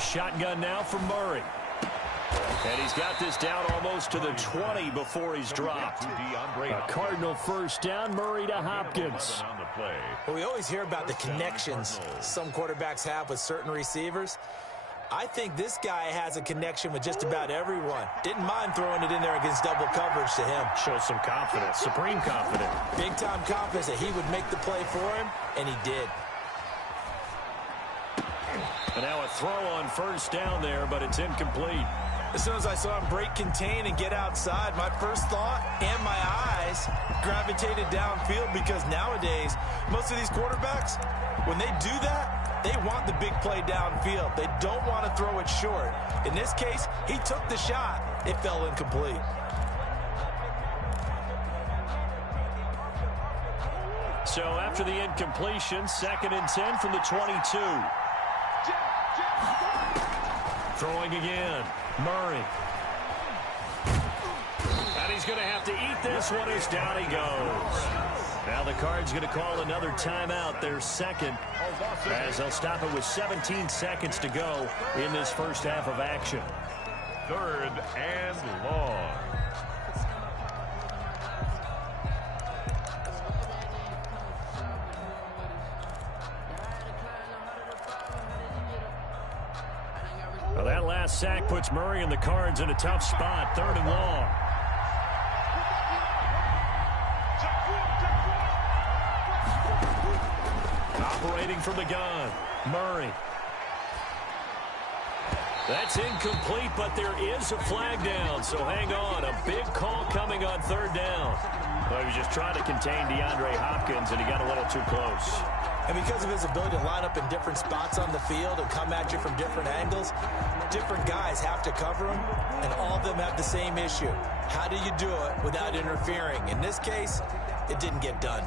Shotgun now for Murray. And he's got this down almost to the 20 before he's dropped. A Cardinal 1st down, Murray to Hopkins. Well, we always hear about the connections some quarterbacks have with certain receivers. I think this guy has a connection with just about everyone. Didn't mind throwing it in there against double coverage to him. Shows some confidence, supreme confidence. Big-time confidence that he would make the play for him, and he did. And now a throw on 1st down there, but it's incomplete. As soon as I saw him break contain and get outside, my first thought and my eyes gravitated downfield, because nowadays, most of these quarterbacks, when they do that, they want the big play downfield. They don't want to throw it short. In this case, he took the shot. It fell incomplete. So after the incompletion, 2nd and 10 from the 22. Throwing again, Murray. And he's going to have to eat this one as down he goes. Now the Cards going to call another timeout, their 2nd, as they'll stop it with 17 seconds to go in this first half of action. 3rd and long. Well, that last sack puts Murray and the Cards in a tough spot. 3rd and long. Operating from the gun, Murray. That's incomplete, but there is a flag down, so hang on. A big call coming on 3rd down. Well, he was just trying to contain DeAndre Hopkins, and he got a little too close. And because of his ability to line up in different spots on the field and come at you from different angles, different guys have to cover him, and all of them have the same issue. How do you do it without interfering? In this case, it didn't get done.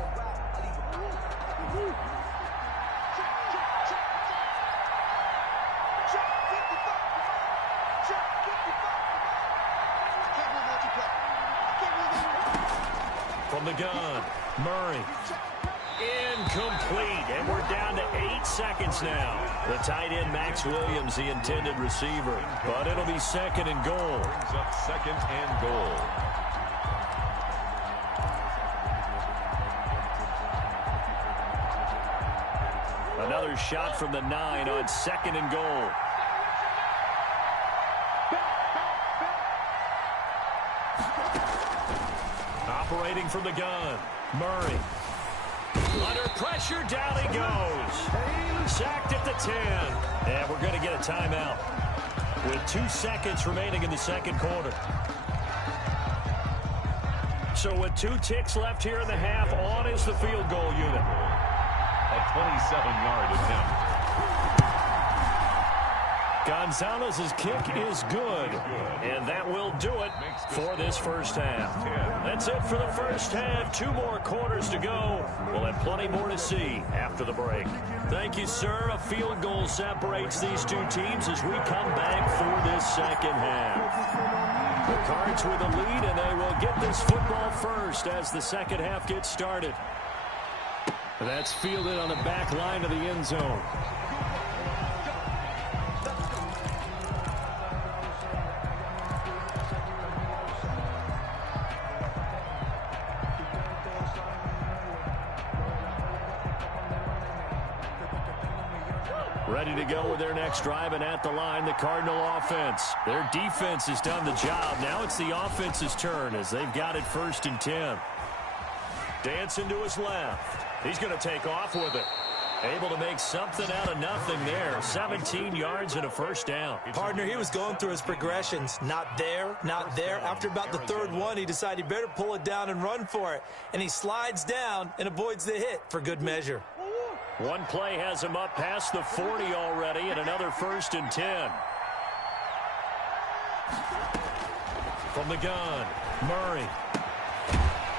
From the gun, Murray. Incomplete, and we're down to 8 seconds now. The tight end, Max Williams, the intended receiver. But it'll be 2nd and goal. Brings up 2nd and goal. Another shot from the 9 on 2nd and goal. Operating from the gun, Murray. Under pressure, down he goes. Sacked at the 10. And we're going to get a timeout with 2 seconds remaining in the second quarter. So with 2 ticks left here in the half, on is the field goal unit. A 27-yard attempt. Gonzalez's kick is good, and that will do it for this first half. That's it for the first half. 2 more quarters to go. We'll have plenty more to see after the break. Thank you, sir. A field goal separates these 2 teams as we come back for this second half. The Cards with a lead, and they will get this football first as the second half gets started. That's fielded on the back line of the end zone. Ready to go with their next drive, and at the line, the Cardinal offense. Their defense has done the job. Now it's the offense's turn as they've got it 1st and 10. Dancing to his left. He's going to take off with it. Able to make something out of nothing there. 17 yards and a first down. Partner, he was going through his progressions. Not there, not there. After about the 3rd one, he decided he better pull it down and run for it. And he slides down and avoids the hit for good measure. One play has him up past the 40 already, and another 1st and 10. From the gun, Murray.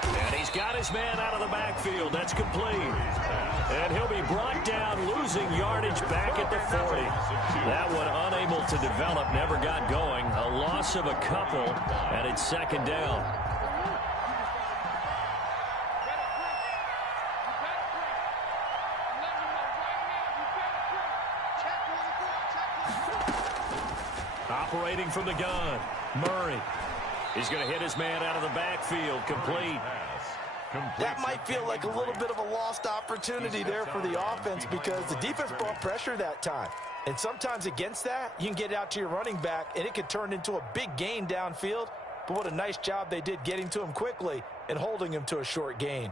And he's got his man out of the backfield. That's complete. And he'll be brought down, losing yardage back at the 40. That one unable to develop, never got going. A loss of a couple, and it's 2nd down. Operating from the gun, Murray. He's going to hit his man out of the backfield, complete. That might feel like a little bit of a lost opportunity there for the offense because the defense brought pressure that time. And sometimes against that, you can get out to your running back, and it could turn into a big gain downfield. But what a nice job they did getting to him quickly and holding him to a short gain.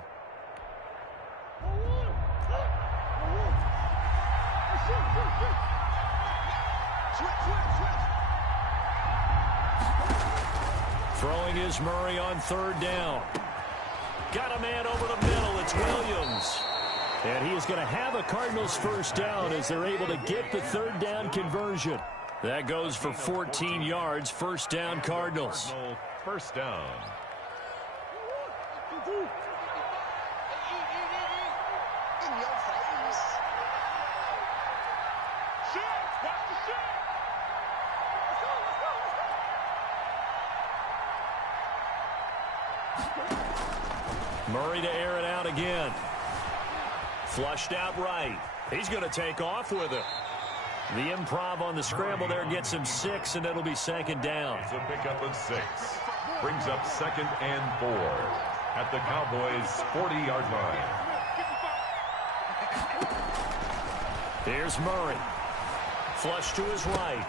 Throwing is Murray on 3rd down. Got a man over the middle. It's Williams. And he is going to have a Cardinals first down as they're able to get the 3rd down conversion. That goes for 14 yards. First down, Cardinals. First down. Murray to air it out again. Flushed out right. He's going to take off with it. The improv on the scramble there gets him 6, and it'll be 2nd down. It's a pickup of 6. Brings up 2nd and 4 at the Cowboys' 40-yard line. Here's Murray. Flush to his right.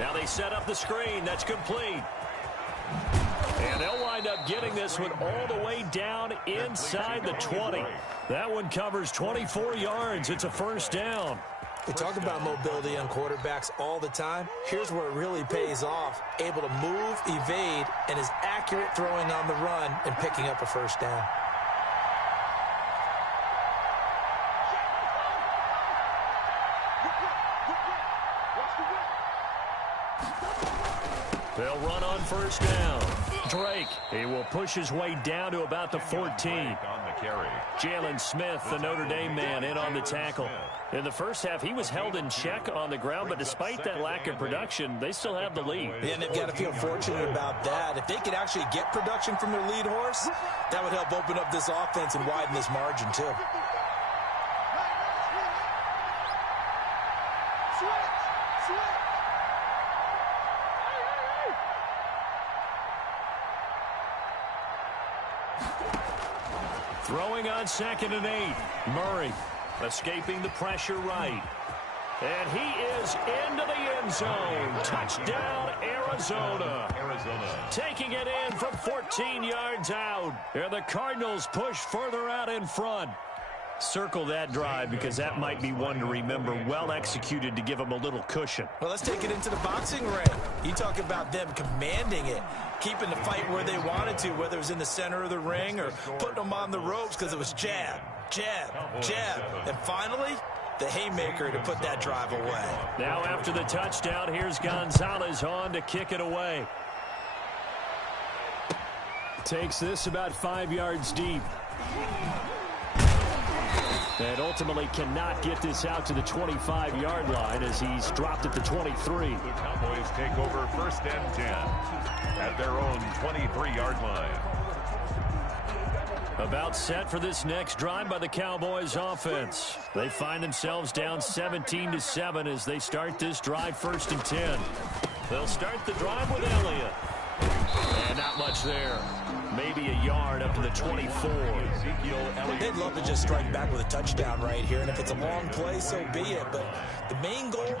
Now they set up the screen. That's complete. And they'll wind up getting this one all the way down inside the 20. That one covers 24 yards. It's a first down. We talk about mobility on quarterbacks all the time. Here's where it really pays off. Able to move, evade, and is accurate throwing on the run and picking up a first down. They'll run on first down. Drake, he will push his way down to about the 14. On the carry. Jalen Smith, the Notre Dame man, in on the tackle. In the first half, he was held in check on the ground, but despite that lack of production, they still have the lead. Yeah, and they've got to feel fortunate about that. If they could actually get production from their lead horse, that would help open up this offense and widen this margin, too. Throwing on 2nd and 8. Murray escaping the pressure right. And he is into the end zone. Touchdown, Arizona. Taking it in from 14 yards out. And the Cardinals push further out in front. Circle that drive because that might be one to remember. Well executed to give them a little cushion. Well, let's take it into the boxing ring. You talk about them commanding it, keeping the fight where they wanted to, whether it was in the center of the ring or putting them on the ropes because it was jab, jab, jab. And finally, the haymaker to put that drive away. Now after the touchdown, here's Gonzalez on to kick it away. Takes this about 5 yards deep. And ultimately cannot get this out to the 25-yard line as he's dropped at the 23. The Cowboys take over 1st and 10 at their own 23-yard line. About set for this next drive by the Cowboys offense. They find themselves down 17-7 as they start this drive 1st and 10. They'll start the drive with Elliott. And not much there. Maybe a yard up to the 24. They'd love to just strike back with a touchdown right here, and if it's a long play, so be it. But the main goal,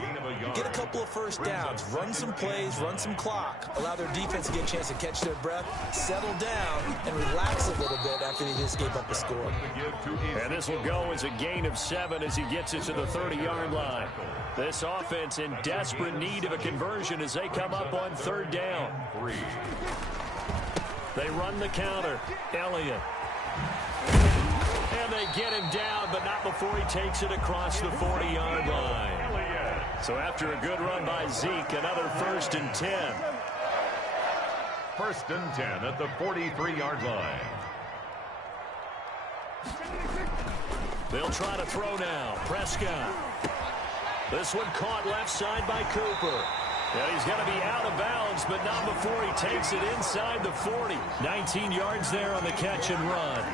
get a couple of first downs, run some plays, run some clock, allow their defense to get a chance to catch their breath, settle down, and relax a little bit after they just gave up a score. And this will go as a gain of 7 as he gets it to the 30-yard line. This offense in desperate need of a conversion as they come up on 3rd down. They run the counter. Elliott. And they get him down, but not before he takes it across the 40-yard line. So after a good run by Zeke, another 1st and 10. 1st and 10 at the 43-yard line. They'll try to throw now. Prescott. This one caught left side by Cooper. And he's going to be out of bounds, but not before he takes it inside the 40. 19 yards there on the catch and run.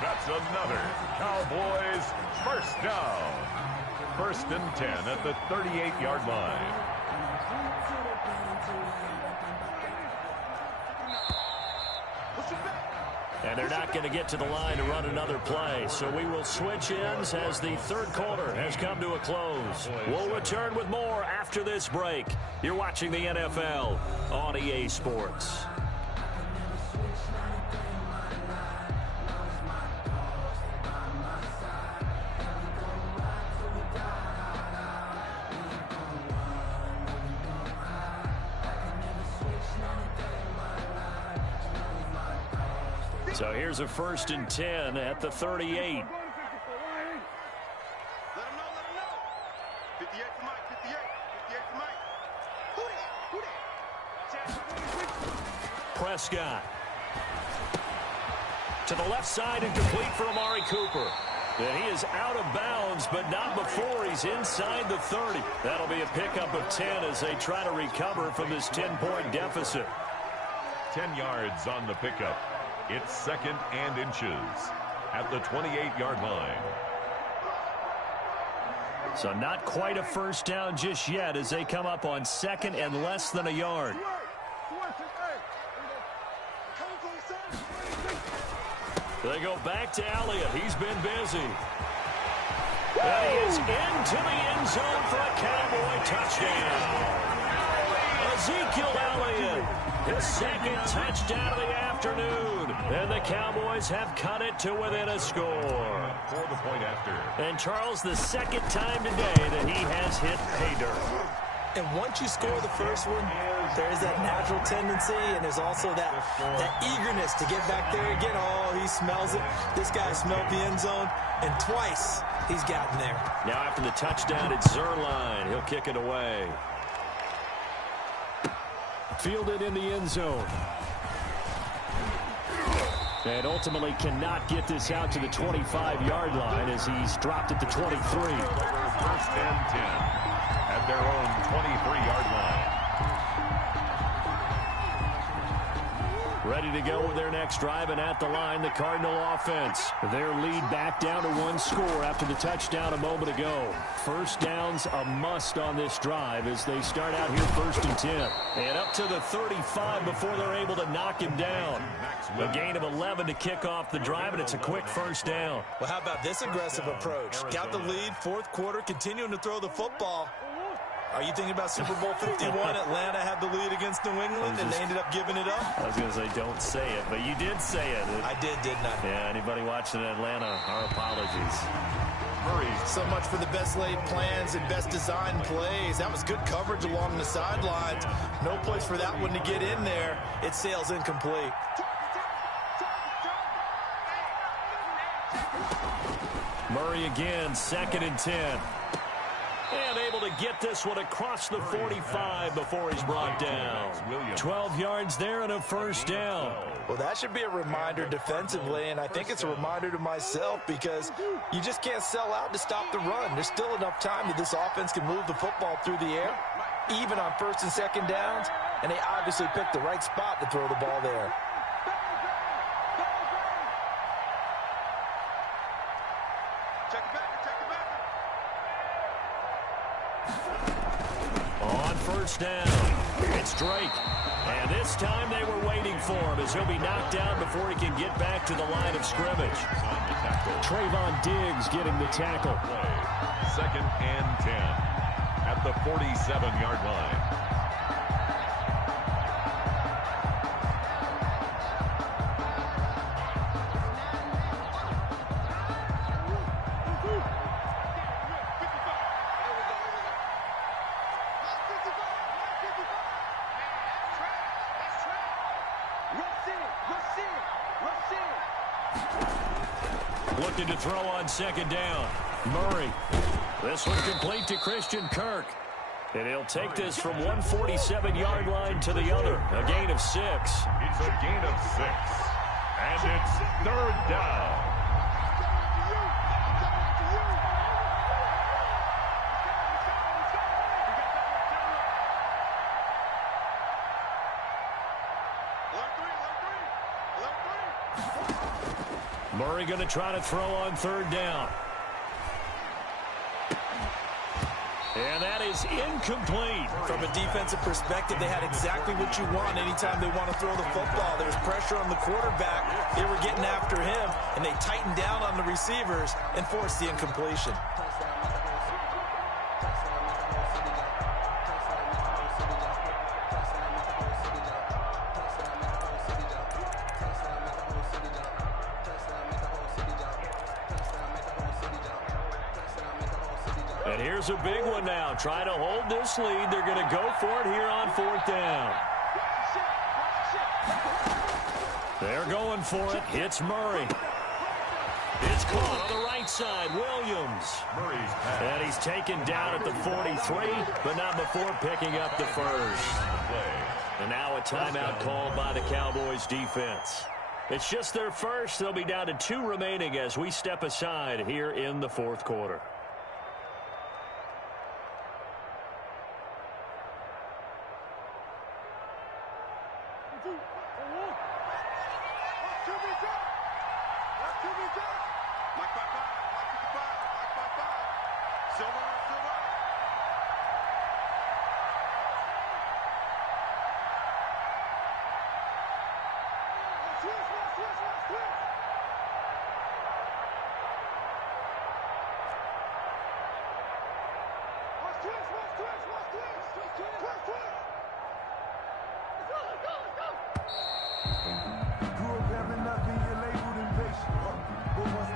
That's another Cowboys 1st down. 1st and 10 at the 38-yard line. And they're not going to get to the line to run another play. So we will switch ends as the 3rd quarter has come to a close. We'll return with more after this break. You're watching the NFL on EA Sports. So here's a 1st and 10 at the 38. Let him know. 58 to Mike, 58 to Mike. Who that? Prescott. To the left side and complete for Amari Cooper. And he is out of bounds, but not before he's inside the 30. That'll be a pickup of 10 as they try to recover from this 10-point deficit. 10 yards on the pickup. It's 2nd and inches at the 28-yard line. So not quite a 1st down just yet as they come up on 2nd and less than a yard. They go back to Elliott. He's been busy. And he is into the end zone for a Cowboy touchdown. Ezekiel Elliott, his 2nd touchdown of the afternoon. And the Cowboys have cut it to within a score. For the point after. And Charles, the 2nd time today that he has hit pay dirt. And once you score the first one, there is that natural tendency, and there's also that eagerness to get back there again. Oh, he smells it. This guy smelled the end zone, and twice he's gotten there. Now after the touchdown, it's Zerline. He'll kick it away. Fielded in the end zone. And ultimately cannot get this out to the 25-yard line as he's dropped at the 23. 1st and 10 at their own 23-yard line. Ready to go with their next drive, and at the line, the Cardinal offense. Their lead back down to 1 score after the touchdown a moment ago. 1st downs a must on this drive as they start out here 1st and 10. And up to the 35 before they're able to knock him down. A gain of 11 to kick off the drive, and it's a quick 1st down. Well, how about this aggressive approach? Got the lead, 4th quarter, continuing to throw the football. Are you thinking about Super Bowl 51? Atlanta had the lead against New England, and they ended up giving it up? I was going to say, don't say it, but you did say it. I didn't I? Yeah, anybody watching Atlanta, our apologies. So much for the best laid plans and best designed plays. That was good coverage along the sidelines. No place for that one to get in there. It sails incomplete. Murray again, 2nd and 10. And able to get this one across the 45 before he's brought down. 12 yards there and a first down. Well, that should be a reminder defensively, and I think it's a reminder to myself because you just can't sell out to stop the run. There's still enough time that this offense can move the football through the air, even on 1st and 2nd downs, and they obviously picked the right spot to throw the ball there. On 1st down, it's Drake. And this time they were waiting for him as he'll be knocked down before he can get back to the line of scrimmage. Trayvon Diggs getting the tackle. 2nd and 10 at the 47-yard line. Looking to throw on 2nd down. Murray. This one's complete to Christian Kirk. And he'll take this from 147-yard line to the other. A gain of 6. It's a gain of 6. And it's 3rd down. Murray going to try to throw on 3rd down. And that is incomplete. From a defensive perspective, they had exactly what you want anytime they want to throw the football. There's pressure on the quarterback. They were getting after him, and they tightened down on the receivers and forced the incompletion. And here's a big one now. Trying to hold this lead. They're going to go for it here on 4th down. They're going for it. It's Murray. It's caught on the right side. Williams. And he's taken down at the 43, but not before picking up the first. And now a timeout called by the Cowboys defense. It's just their first. They'll be down to 2 remaining as we step aside here in the 4th quarter.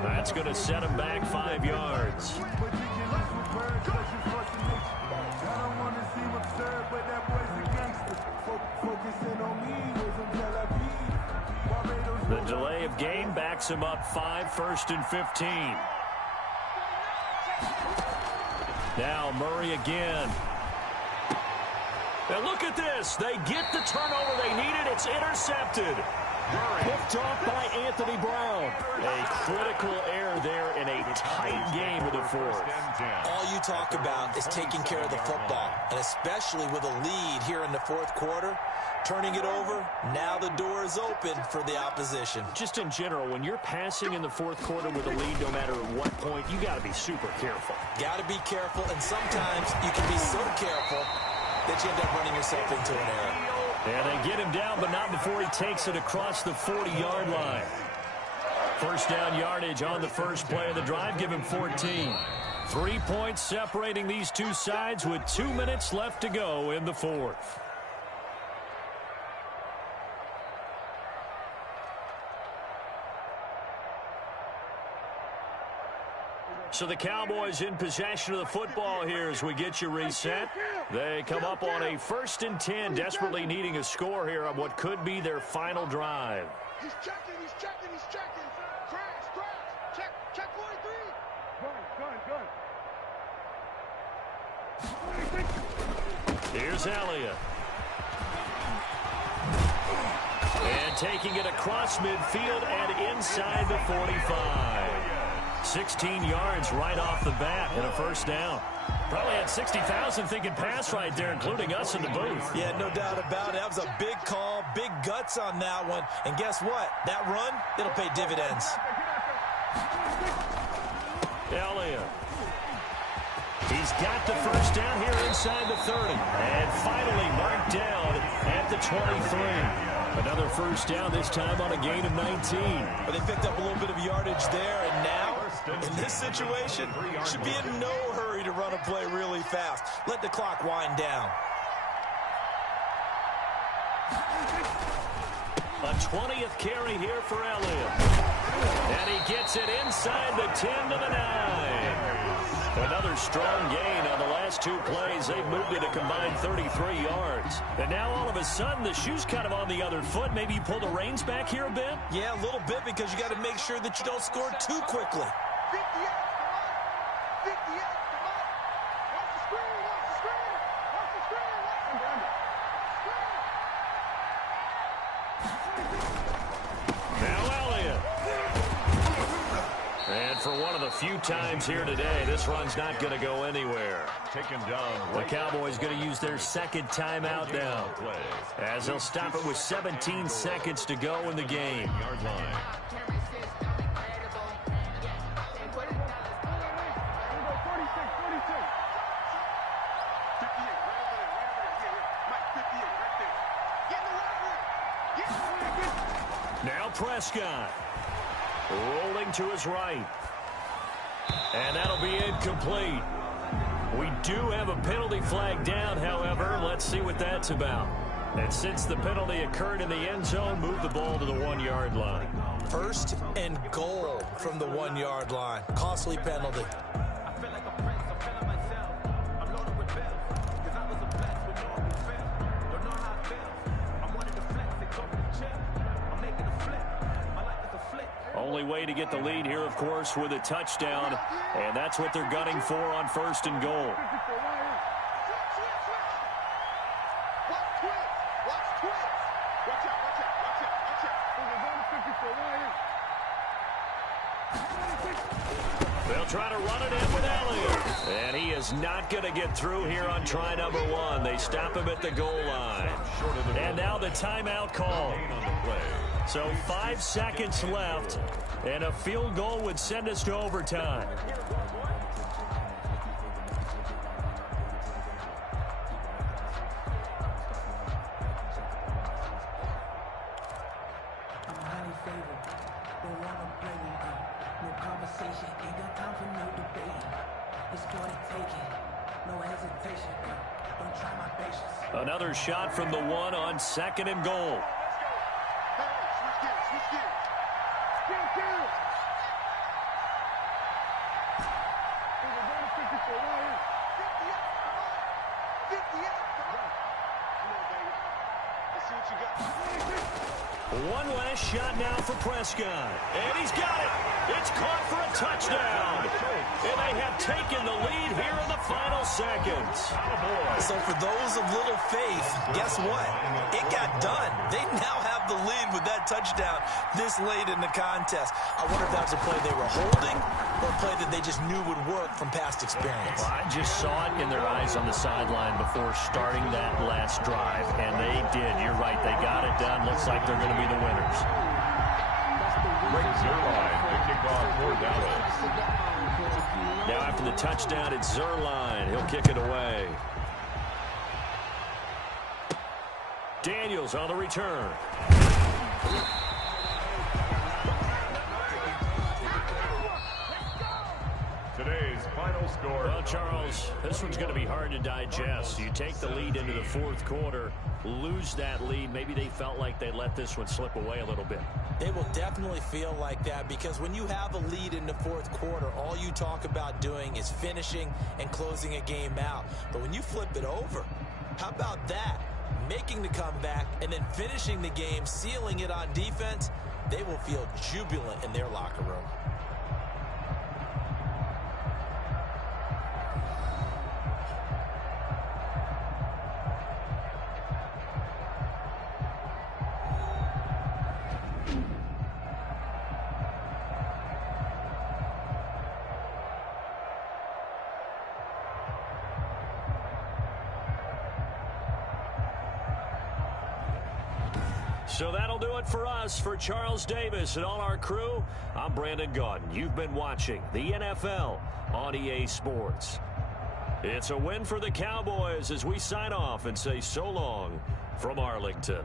That's going to set him back 5 yards. The delay of game backs him up 5, 1st and 15. Now Murray again. Now look at this. They get the turnover they needed. It's intercepted. Picked off by Anthony Brown. A critical error there in a tight game of the 4th. All you talk about is taking care of the football, and especially with a lead here in the 4th quarter. Turning it over, now the door is open for the opposition. Just in general, when you're passing in the 4th quarter with a lead, no matter at what point, you got to be super careful. Got to be careful, and sometimes you can be so careful that you end up running yourself into an error. And they get him down, but not before he takes it across the 40-yard line. First down yardage on the first play of the drive. Give him 14. 3 points separating these two sides with 2 minutes left to go in the fourth. So the Cowboys in possession of the football here as we get you reset. They come up on a 1st and 10, desperately needing a score here on what could be their final drive. He's checking, he's checking, he's checking. Crash, crash. Check 43. Gun. Here's Elliott. And taking it across midfield and inside the 45. 16 yards right off the bat and a first down. Probably had 60,000 thinking pass right there, including us in the booth. Yeah, no doubt about it. That was a big call, big guts on that one. And guess what? That run, it'll pay dividends. Elliott. He's got the first down here inside the 30. And finally marked down at the 23. Another first down, this time on a gain of 19. But they picked up a little bit of yardage there, and now, in this situation, should be in no hurry to run a play really fast. Let the clock wind down. A 20th carry here for Elliott. And he gets it inside the 10 to the 9. Another strong gain on the last 2 plays. They've moved it a combined 33 yards. And now all of a sudden the shoe's kind of on the other foot. Maybe you pull the reins back here a bit? Yeah, a little bit, because you got to make sure that you don't score too quickly. 58, come on. 58, come on. Watch the screen, watch the screen. Watch the screen, watch the screen. Now Elliott. And for one of the few times here today, this run's not going to go anywhere. Taken down. The Cowboys going to use their second timeout now, as they'll stop it with 17 seconds to go in the game. Yard line. Now Prescott. Rolling to his right. And that'll be incomplete. We do have a penalty flag down, however. Let's see what that's about. And since the penalty occurred in the end zone, move the ball to the 1-yard line. 1st and goal from the 1-yard line. Costly penalty. Only way to get the lead here, of course, with a touchdown. And that's what they're gunning for on 1st and goal. They'll try to run it in with Elliott. And he is not going to get through here on try number 1. They stop him at the goal line. And now the timeout call. So 5 seconds left, and a field goal would send us to overtime. Another shot from the 1 on 2nd and goal. One last shot now for Prescott. And he's got it. It's caught for a touchdown. And they have taken the lead here in the final seconds. So for those of little faith, guess what? It got done. They now have the lead with that touchdown this late in the contest. I wonder if that was a play they were holding or a play that they just knew would work from past experience. Well, I just saw it in their eyes on the sideline before starting that last drive, and they did. You're right. They got it done. Looks like they're going to be the winners. Break Zerline to kick off for Dallas. Now after the touchdown, it's Zerline. He'll kick it away. Daniels on the return. Today's final score. Well, Charles, this one's going to be hard to digest. You take the lead into the fourth quarter, lose that lead. Maybe they felt like they let this one slip away a little bit. They will definitely feel like that because when you have a lead in the fourth quarter, all you talk about doing is finishing and closing a game out. But when you flip it over, how about that? Making the comeback and then finishing the game, sealing it on defense, they will feel jubilant in their locker room. So that'll do it for us. For Charles Davis and all our crew, I'm Brandon Gaudin. You've been watching the NFL on EA Sports. It's a win for the Cowboys as we sign off and say so long from Arlington.